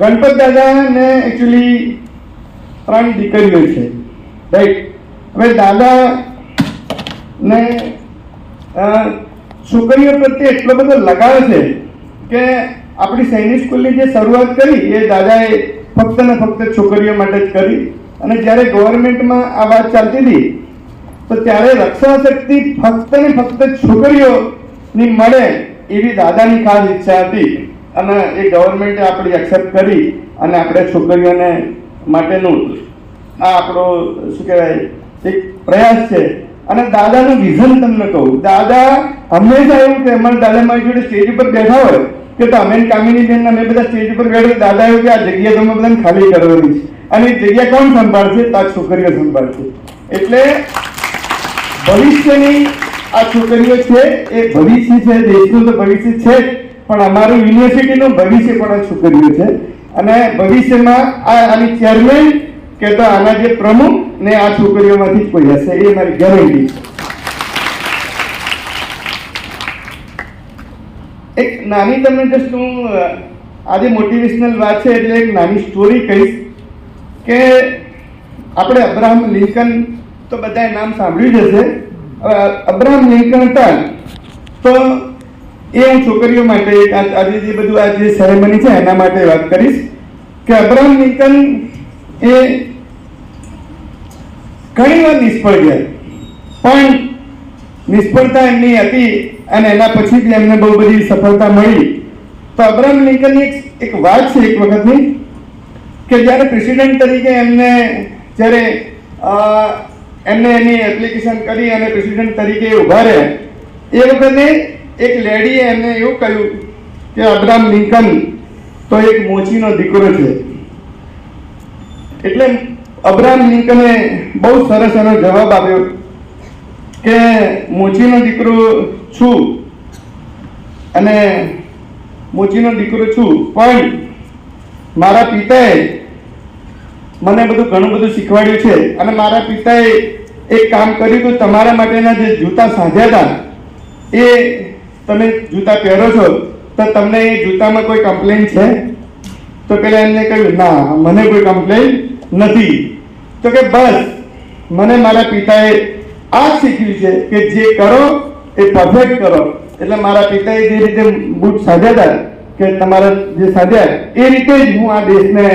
ગણપત દાદાને એકચ્યુઅલી 3 દીકરીઓ છે, રાઈટ. હવે દાદાને છોકરીઓ પ્રત્યે એટલો બધો લગાવ છે કે આપણી સૈનિક સ્કૂલની જે શરૂઆત કરી એ દાદાએ ફક્ત ને ફક્ત છોકરીઓ માટે જ કરી. અને જ્યારે ગવર્મેન્ટમાં આ વાત ચાલતી હતી તો ત્યારે રક્ષા શક્તિ ફક્ત ને ફક્ત છોકરીઓની મળે એવી દાદાની ખાસ ઈચ્છા હતી અને એ ગવર્મેન્ટે આપણી એક્સેપ્ટ કરી અને આપણે છોકરીઓને માટેનું આ આપણો શું કહેવાય એક પ્રયાસ છે. અને દાદાનું વિઝન તમને કહું, દાદા હંમેશા એવું કે અમારા દાદા મારી જોડે સ્ટેજ ઉપર બેઠા હોય કે તો અમે કામિનીબેન અમે બધા સ્ટેજ પર બેઠા, દાદા એવું કે આ જગ્યા તમે બધાને ખાલી કરવાની છે અને એ જગ્યા કોણ સંભાળશે? તો આ છોકરીઓ સંભાળશે. એટલે ભવિષ્યની આ છોકરીઓ છે એ ભવિષ્ય છે, દેશનું તો ભવિષ્ય છે જ, પણ અમારું યુનિવર્સિટીનું ભવિષ્ય પણ આ છોકરીઓ છે. અને ભવિષ્યમાં આની ચેરમેન કે તો આના જે પ્રમુખ ને આ છોકરીઓમાંથી જ કોઈ હશે, એ મારી ગેરંટી છે. એક નાની તમને જસ્ટ હું આજે મોટિવેશનલ વાત છે એટલે એક નાની સ્ટોરી કહીશ કે આપણે અબ્રાહમ લિંકન તો બધાએ નામ સાંભળ્યું જ હશે. અબ્રાહમ લિંકન હતા તો એ હું છોકરીઓ માટે આજે જે બધું આ જે સેરેમની છે એના માટે વાત કરીશ કે અબ્રાહમ લિંકન એ ઘણી વાર નિષ્ફળ ગયા, પણ નિષ્ફળતા એમની હતી અને એના પછી બી એમને બહુ બધી સફળતા મળી. તો અબ્રાહમ લિંકનની એક વાત છે એક વખતની કે જ્યારે પ્રેસિડેન્ટ તરીકે જ્યારે એમને એની એપ્લિકેશન કરી અને પ્રેસિડેન્ટ તરીકે ઊભા રહ્યા, એ વખતે એક લેડીએ એમને એવું કહ્યું કે અબ્રાહમ લિંકન તો એક મોચીનો દીકરો છે. એટલે અબ્રાહમ લિંકને બહુ સરસ એનો જવાબ આપ્યો કે મોચીનો દીકરો છું અને મોચીનો દીકરો છું, પણ મારા પિતાએ મને ઘણું બધું શીખવાડ્યું છે અને મારા પિતાએ એક કામ કર્યું હતું, તમારા માટેના જે જૂતા સાંધ્યા હતા એ તમે જૂતા પહેરો છો તો તમને એ જૂતામાં કોઈ કમ્પ્લેન છે? તો પેલા એમને કહ્યું ના, મને કોઈ કમ્પ્લેન નથી. તો કે બસ મને મારા પિતાએ આ શીખ્યું છે કે જે કરો એ પરફેક્ટ કરો. એટલે મારા પિતાએ જે રીતે બૂટ સાધ્યા હતા કે તમારા જે સાધ્યા એ રીતે જ હું આ દેશને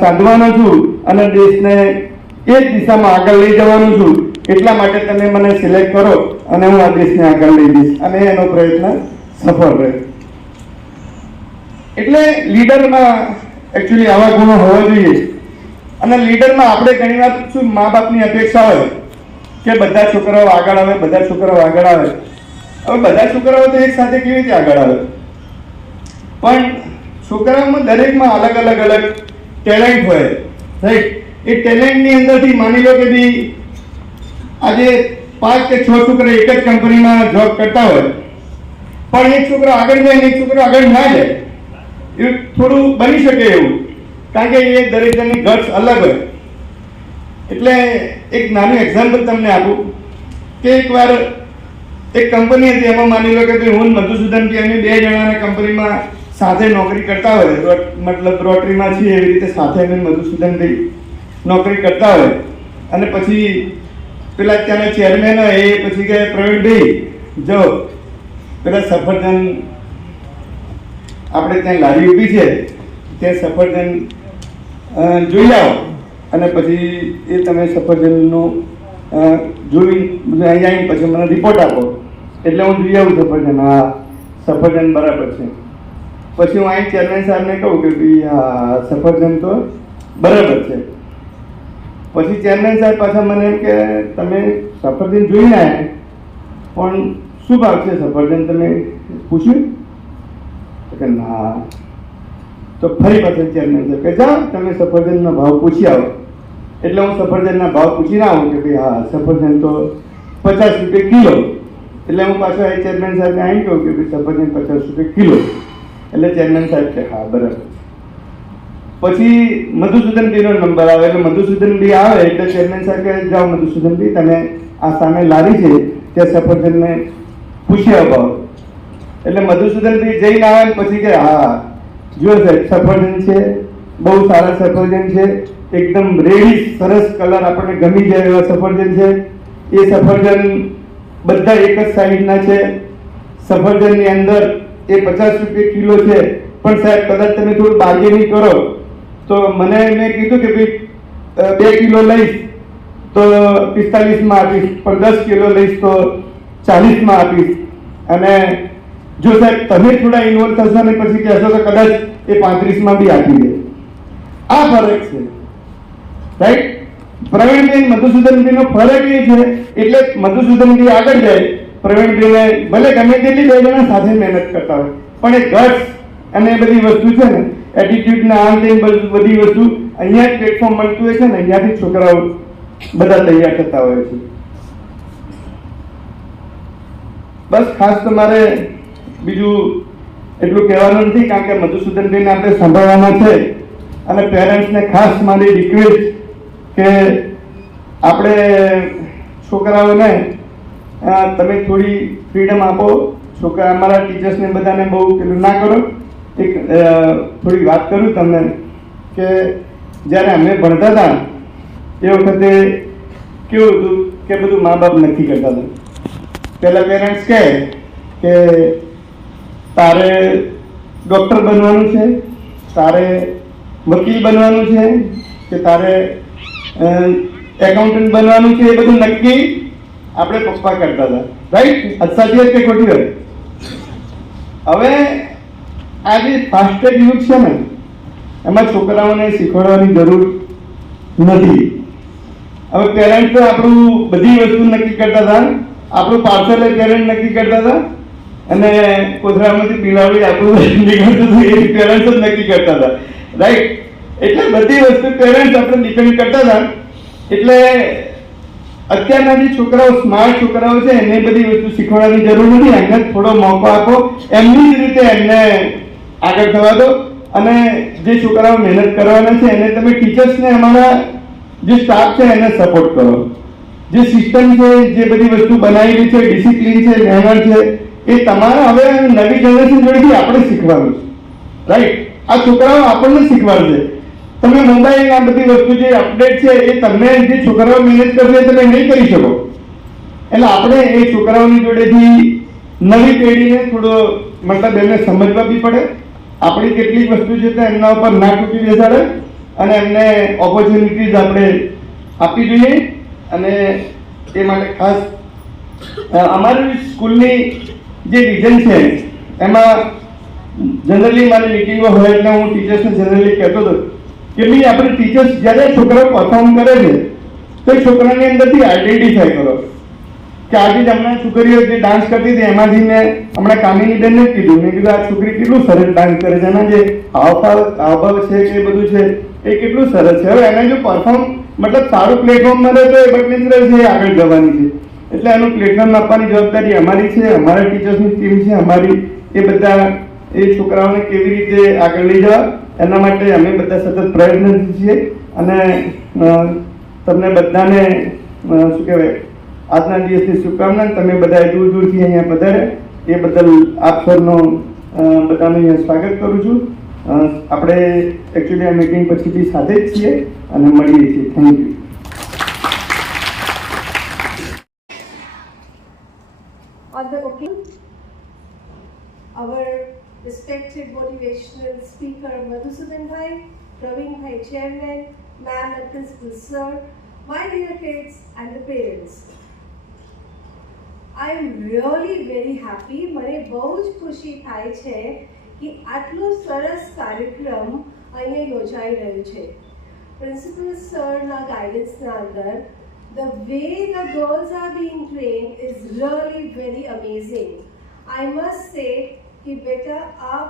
સાધવાનો છું અને દેશને એ જ દિશામાં આગળ લઈ જવાનું છું. એટલા માટે તમે મને સિલેક્ટ કરો અને હું આ દેશને આગળ લઈ જઈશ. અને એનો પ્રયત્ન સફળ રહ્યો. એટલે લીડરમાં એકચ્યુઅલી આવા ગુણો હોવા જોઈએ. અને લીડરમાં આપણે ઘણી વાર શું મા બાપની અપેક્ષા હોય કે બધા છોકરાઓ આગળ આવે, બધા છોકરાઓ આગળ આવે. હવે બધા છોકરાઓ તો એક સાથે કેવી રીતે આગળ આવે? પણ છોકરાઓમાં દરેકમાં અલગ ટેલેન્ટ હોય, રાઈટ? એ ટેલેન્ટની અંદરથી માની લો કે ભાઈ આજે 5 કે 6 છોકરા એક જ કંપનીમાં જોબ કરતા હોય, પણ એક છોકરો આગળ જાય ને એક છોકરો આગળ ના જાય, એ થોડું બની શકે એવું, કારણ કે એ દરેક જણની ગટ્સ અલગ હોય. એટલે એક નાનું એક્ઝામ્પલ તમને આપું કે એકવાર એક કંપની હતી, એમાં માની લો કે ભાઈ હું મધુસૂદન બી અમે 2 જણાના કંપનીમાં સાથે નોકરી કરતા હોય, મતલબ રોટરીમાં છીએ એવી રીતે સાથે અમે મધુસૂદનભાઈ નોકરી કરતા હોય. અને પછી પેલા ત્યાંના ચેરમેન હોય એ પછી કે પ્રવીણભાઈ જો પેલા સફરજન આપણે ત્યાં લારી ઊભી છે ત્યાં સફરજન જોઈ આવો અને પછી એ તમે સફરજનનું જોઈ અહીંયા આવીને પછી મને રિપોર્ટ આપો. એટલે હું જોઈ આવું સફરજન, હા સફરજન બરાબર છે. પછી હું અહીં ચેરમેન સાહેબને કહું કે ભાઈ હા સફરજન તો બરાબર છે. પછી ચેરમેન સાહેબ પાછા મને એમ કે તમે સફરજન જોઈને આવ્યા પણ શું ભાવ છે સફરજન તમે પૂછ્યું? તો કે ના. તો ફરી પાછા ચેરમેન સાહેબ કે જાઓ તમે સફરજનનો ભાવ પૂછી આવો. એટલે હું સફરજનના ભાવ પૂછીને આવું કે ભાઈ હા સફરજન તો 50 રૂપિયા કિલો. એટલે હું પાછો એ ચેરમેન સાહેબને આવી કહું કે ભાઈ સફરજન 50 રૂપિયા કિલો. એટલે ચેરમેન સાહેબ કે હા બરાબર. પછી મધુસૂદનભાઈનો નંબર આવે એટલે મધુસૂદનભાઈ આવે એટલે ચેરમેન સાહેબ કહે જાઓ મધુસૂદનભાઈ તમે આ સામે લારી છે ત્યાં સફરજનને પૂછી આવો. એટલે મધુસૂદનભાઈ જઈને આવે પછી કે હા જો સાહેબ સફરજન છે, બહુ સારા સફરજન છે, એકદમ રેડી સરસ કલર આપણને ગમી જાય એવા સફરજન છે. એ સફરજન બધા એક જ સાઈઝના છે. સફરજનની અંદર એ 50 રૂપિયા કિલો છે, પણ સાહેબ કદાચ તમે થોડું બાર્ગેનિંગ કરો તો મને મેં કીધું કે ભાઈ 2 કિલો લઈશ તો 45માં આપીશ, પણ 10 કિલો લઈશ તો 40માં આપીશ. અને જો સાહેબ તમે થોડા ઇન્વોલ્વ થશો ને પછી કહેશો તો કદાચ એ 35માં બી આપી દે. આ ફરક છે, રાઈટ? પ્રવીણબેન મધુસૂદનભાઈનો ફરક એ છે. એટલે મધુસૂદનભાઈ આગળ જાય, પ્રવીણભાઈને ભલે ગમે તેટલી 2 જણા સાથે મહેનત કરતા હોય પણ એ ગટ્સ અને એ બધી વસ્તુ છે ને, એટીટ્યુડ ને આમ તેમ બધી વસ્તુ અહીંયા જ પ્લેટફોર્મ મળતું હોય છે ને, અહીંયાથી છોકરાઓ બધા તૈયાર થતા હોય છે. બસ ખાસ તમારે બીજું એટલું કહેવાનું નથી, કારણ કે મધુસૂદનભાઈને આપણે સાંભળવાના છે. અને પેરેન્ટ્સને ખાસ મારી રિક્વેસ્ટ કે આપણે છોકરાઓને તમે થોડી ફ્રીડમ આપો. છોકરા અમારા ટીચર્સને બધાને બહુ પેલું ના કરો. એક થોડી વાત કરું તમને કે જ્યારે અમે ભણતા હતા એ વખતે કેવું હતું કે બધું મા બાપ નક્કી કરતા હતા. પહેલાં પેરેન્ટ્સ કહે કે તારે ડૉક્ટર બનવાનું છે, તારે વકીલ બનવાનું છે, કે તારે એકાઉન્ટન્ટ બનવાનું છે, એ બધું નક્કી આપણે પપ્પા કરતા હતા. રાઈટ? સાચી વાત કે ખોટી વાત? હવે આ જે ફાસ્ટેગ યુગ છે ને, એમાં છોકરાઓને શીખવાડવાની જરૂર નથી. હવે પેરેન્ટ્સ આપણું બધી વસ્તુ નક્કી કરતા હતા. આપણું પાર્સલ એ પેરેન્ટ નક્કી કરતા હતા અને કોથળામાંથી પીલાવી આપણું નીકળતું હતું એ પેરેન્ટ્સ જ નક્કી કરતા હતા. રાઈટ? એટલે બધી વસ્તુ પેરેન્ટ્સ આપણે ડિપેન્ડ કરતા હતા. એટલે અત્યારના જે છોકરાઓ સ્માર્ટ છોકરાઓ છે એને બધી વસ્તુ શીખવાડવાની જરૂર નથી. એમને થોડો મોકો આપો, એમની જ રીતે એમને આગળ થવા દો. અને જે છોકરાઓ મહેનત કરવાના છે એને તમે ટીચર્સને, અમારા જે સ્ટાફ છે એને સપોર્ટ કરો. જે સિસ્ટમ છે, જે બધી વસ્તુ બનાવેલી છે, ડિસિપ્લિન છે, મહેનત છે, એ તમારા હવે નવી જનરેશન જોડેથી આપણે શીખવાનું છે. રાઈટ? આ છોકરાઓ આપણને શીખવાડશે. તમે મોબાઈલ આ બધી વસ્તુ જે અપડેટ છે એ તમને જે છોકરાઓ મહેનત કરશે તમે નહીં કરી શકો. એટલે આપણે એ છોકરાઓની જોડેથી નવી પેઢીને થોડો મતલબ એમને સમજવા બી પડે. આપણી કેટલીક વસ્તુ છે તો એમના ઉપર ના તૂટી બેસાડે અને એમને ઓપોર્ચ્યુનિટીઝ આપણે આપવી જોઈએ. અને એ માટે ખાસ અમારી સ્કૂલની જે વિઝન છે એમાં જનરલી મારી મિટિંગો હોય એટલે હું ટીચર્સને જનરલી કહેતો હતો કે ભાઈ આપણે ટીચર્સ જ્યારે છોકરાઓ પરફોર્મ કરે છે તો એ છોકરાની અંદરથી આઈડેન્ટિફાઈ કરો કે આજે જ હમણાં છોકરીઓ જે ડાન્સ કરતી હતી એમાંથી મેં હમણાં કામિનીબેનને જ કીધું, મેં કીધું આ છોકરી કેટલું સરસ ડાન્સ કરે છે, એના જે હાવભાવ છે કે એ બધું છે એ કેટલું સરસ છે. હવે એને જો પરફોર્મ મતલબ સારું પ્લેટફોર્મ મળે તો એ બટ નેચરલ છે, આગળ જવાની છે. એટલે એનું પ્લેટફોર્મ આપવાની જવાબદારી અમારી છે, અમારા ટીચર્સની ટીમ છે અમારી. એ બધા એ છોકરાઓને કેવી રીતે આગળ લઈ જવા એના માટે અમે બધા સતત પ્રયત્નશીલ છીએ. અને તમને બધાને શું કહેવાય આજના દિવસની શુભકામના. તમે બધા દૂર દૂરથી અહીંયા પધારે એ બદલ આપ સૌનો બધાનું અહીંયા સ્વાગત કરું છું. આપણે એકચ્યુઅલી આ મીટિંગ પછીથી સાથે જ છીએ અને મળીએ છીએ. Thank you. On the occasion, our respected motivational speaker Madhusudan Bhai, Praveen Bhai Chairman, Ma'am and Principal Sir, my dear kids and the parents. I am really very happy. મને બહુ જ ખુશી થાય છે કે આટલો સરસ કાર્યક્રમ અહીંયા યોજાઈ રહ્યો છે. પ્રિન્સિપલ સરના ગાઈડન્સના અંદર the way the girls are being trained is really very amazing. I must say कि बेटा आप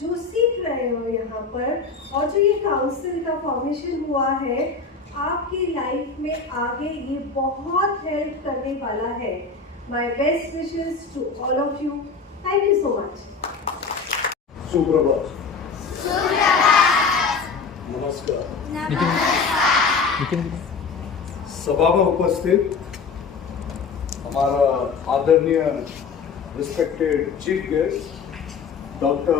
जो सीख रहे हो यहाँ पर और जो ये काउंसिल का फॉर्मेशन हुआ है आपकी लाइफ में आगे ये बहुत हेल्प करने वाला है. My best wishes to all of you. Thank you so much. सुप्रभात. नमस्कार. સભામાં ઉપસ્થિત અમારા આદરણીય respected chief guest doctor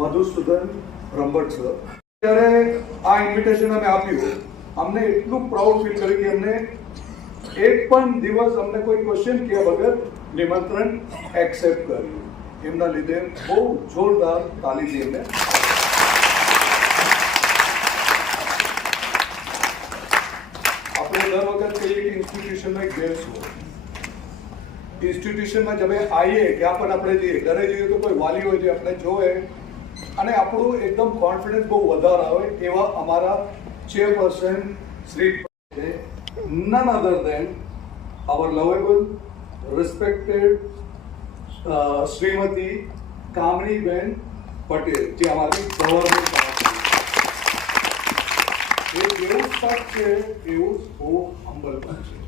Madhusudan Brahmbhatt sir, ત્યારે આ ઇન્વિટેશન અમે આપ્યું અમને એટલું પ્રાઉડ ફીલ કર્યું કે અમને એક પણ દિવસ અમને કોઈ ક્વેશ્ચન કર્યા વગર નિમંત્રણ એક્સેપ્ટ કર્યું. એમના લીધે બહુ જોરદાર તાલી હતી એમને. આપણે દર વખત કહીએ કે ઇન્સ્ટિટ્યુશનમાં એક બેસ હોય. ઇન્સ્ટિટ્યુશનમાં જब આવીએ ક્યાં પણ આપણે જઈએ, ઘરે જઈએ તો કોઈ વાલી હોય જે આપણે જોવે અને આપણું એકદમ કોન્ફિડન્સ બહુ વધારે આવે. એવા અમારા chairperson Shri none other than our lovable, respected Srimati કામનીબેન પટેલ, જે અમારી ગવર્મેન્ટ એવું સ્થળ છે, એવું બહુ હમ્બલ પણ છે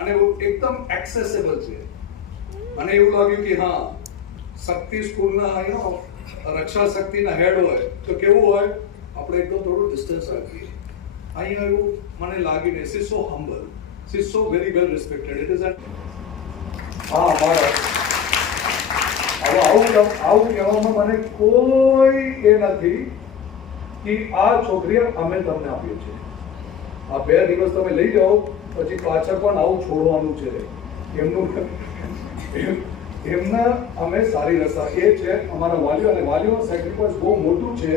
અને એકદમ એક્સેસેબલ છે. મને એવું લાગ્યું કે હા, શક્તિ સ્કૂલના રક્ષા શક્તિના હેડ હોય તો કેવું હોય, આપણે એકદમ થોડું ડિસ્ટન્સ રાખીએ. અહીંયા એવું મને લાગીને she so humble, she so very well respected. It is હા, આવું કહેવામાં મને કોઈ એ નથી કે આ છોકરીએ અમે તમને આપ્યું છે. આ 2 દિવસ તમે લઈ જાઓ, પછી પાછળ પણ આવું છોડવાનું છે. એમના અમે સારી રસા એ છે અમારા વાલીઓ, અને વાલીઓ સેક્રિફાઈસ બહુ મોટું છે.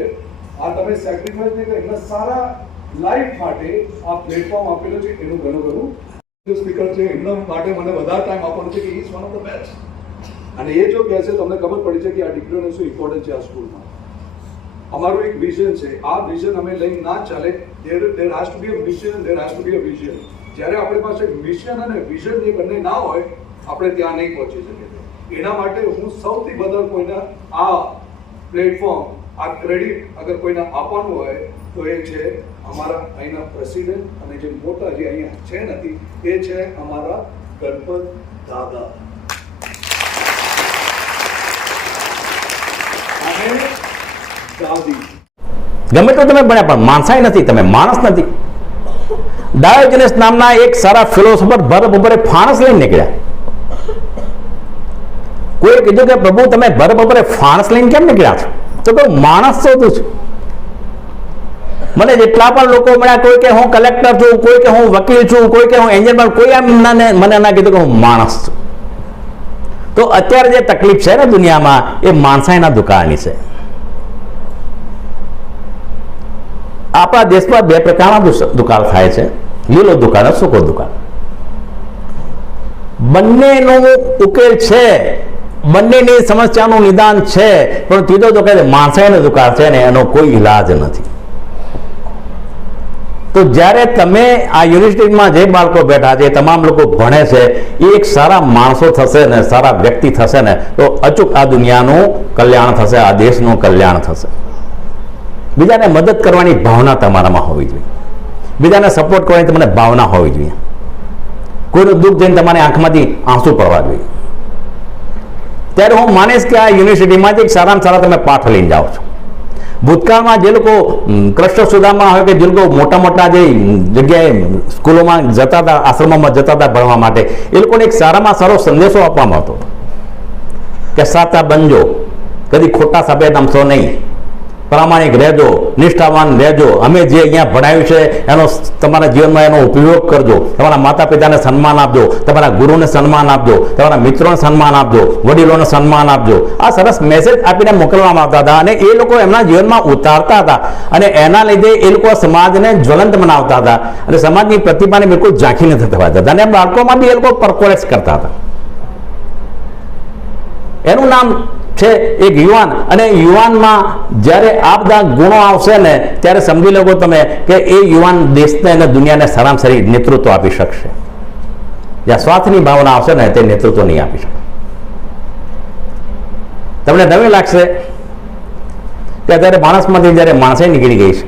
આ તમે સેક્રિફાઈસ નહીં કરે, એમના સારા લાઈફ માટે આ પ્લેટફોર્મ આપેલો છે, એનું ઘણું સ્પીકર છે. એમના માટે મને વધારે ટાઈમ આપવાનો છે કે is one of the best. અને એ જો કહે છે, તમને ખબર પડી છે કે આ ડિગ્રીનું શું ઇમ્પોર્ટન્ટ છે આ સ્કૂલમાં. અમારું એક વિઝન છે, આ વિઝન અમે લઈને ના ચાલે. There has to be a mission, there has to be a vision. જ્યારે આપણી પાસે મિશન અને વિઝન એ બંને ના હોય, આપણે ત્યાં નહીં પહોંચી શકીએ. એના માટે હું સૌથી વધારે કોઈના આ પ્લેટફોર્મ, આ ક્રેડિટ અગર કોઈને આપવાનું હોય તો એ છે અમારા અહીંના પ્રેસિડેન્ટ, અને જે મોટા જે અહીંયા છે નથી, એ છે અમારા ગણપત દાદા અને દાદી. ગમે તો તમે ભણ્યા પણ માણસાઈ નથી, તમે માણસ નથી. ડાયોજેનસ નામના એક સારા ફિલોસોફર ભર બપોરે ફાણસ લઈને નીકળ્યા. કોઈ કીધું કે પ્રભુ તમે ભર બપોરે ફાણસ લઈને કેમ નીકળ્યા છો? તો કહું માણસ શોધું છું. મને જેટલા પણ લોકો મળ્યા, કોઈ કે હું કલેક્ટર છું, કોઈ કે હું વકીલ છું, કોઈ કે હું એન્જિનિયર, કોઈ મને ના કીધું કે હું માણસ છું. તો અત્યારે જે તકલીફ છે ને દુનિયામાં, એ માણસાઈના દુકાળની છે. આપણા દેશમાં 2 પ્રકારના દુકાળ થાય છે, લીલો દુકાળ અને સૂકો દુકાળ. બંનેનો ઉકેલ છે, બંનેની સમસ્યાનું નિદાન છે, પણ ત્રીજો તો કહે માણસાઈનો દુકાળ છે ને એનો કોઈ ઈલાજ નથી. તો જ્યારે તમે આ યુનિવર્સિટીમાં જે બાળકો બેઠા છે, તમામ લોકો ભણે છે, એ એક સારા માણસો થશે ને, સારા વ્યક્તિ થશે ને, તો અચૂક આ દુનિયાનું કલ્યાણ થશે, આ દેશનું કલ્યાણ થશે. બીજાને મદદ કરવાની ભાવના તમારામાં હોવી જોઈએ, બીજાને સપોર્ટ કરવાની તમને ભાવના હોવી જોઈએ. કોઈનું દુઃખ જોઈને તમારી આંખમાંથી આંસુ પડવા જોઈએ. ત્યારે હું માનીશ કે આ યુનિવર્સિટીમાંથી એક સારામાં સારા તમે પાઠ લઈને જાઓ છો. ભૂતકાળમાં જે લોકો કૃષ્ણ સુદામા હોય કે જે લોકો મોટા મોટા જે જગ્યાએ સ્કૂલોમાં જતા હતા, આશ્રમોમાં જતા હતા ભણવા માટે, એ લોકોને એક સારામાં સારો સંદેશો આપવામાં આવતો કે સાચા બનજો, કદી ખોટા સાબિત નમશો નહીં, પ્રામાણિક રહેજો, નિષ્ઠાવાન રહેજો, અમે જે અહીંયા ભણાવ્યું છે એનો તમારા જીવનમાં એનો ઉપયોગ કરજો, તમારા માતા પિતાને સન્માન આપજો, તમારા ગુરુને સન્માન આપજો, તમારા મિત્રોને સન્માન આપજો, વડીલોને સન્માન આપજો. આ સરસ મેસેજ આપીને મોકલવામાં આવતા હતા અને એ લોકો એમના જીવનમાં ઉતારતા હતા અને એના લીધે એ લોકો સમાજને જ્વલંત બનાવતા હતા અને સમાજની પ્રતિભાને બિલકુલ ઝાંખી નથી થવા દેતા અને બાળકોમાં બી એ લોકો પરકોરેટ કરતા હતા. એનું નામ છે એક યુવાન, અને યુવાનમાં જ્યારે આ બધા ગુણો આવશે ને ત્યારે સમજી લો તમે કે એ યુવાન દેશને અને દુનિયાને સારામાં સારી નેતૃત્વ આપી શકશે. જ્યાં સ્વાર્થની ભાવના આવશે ને તે નેતૃત્વ નહીં આપી શકે. તમને નવી લાગશે કે અત્યારે માણસમાંથી જ્યારે માણસાઈ નીકળી ગઈ છે,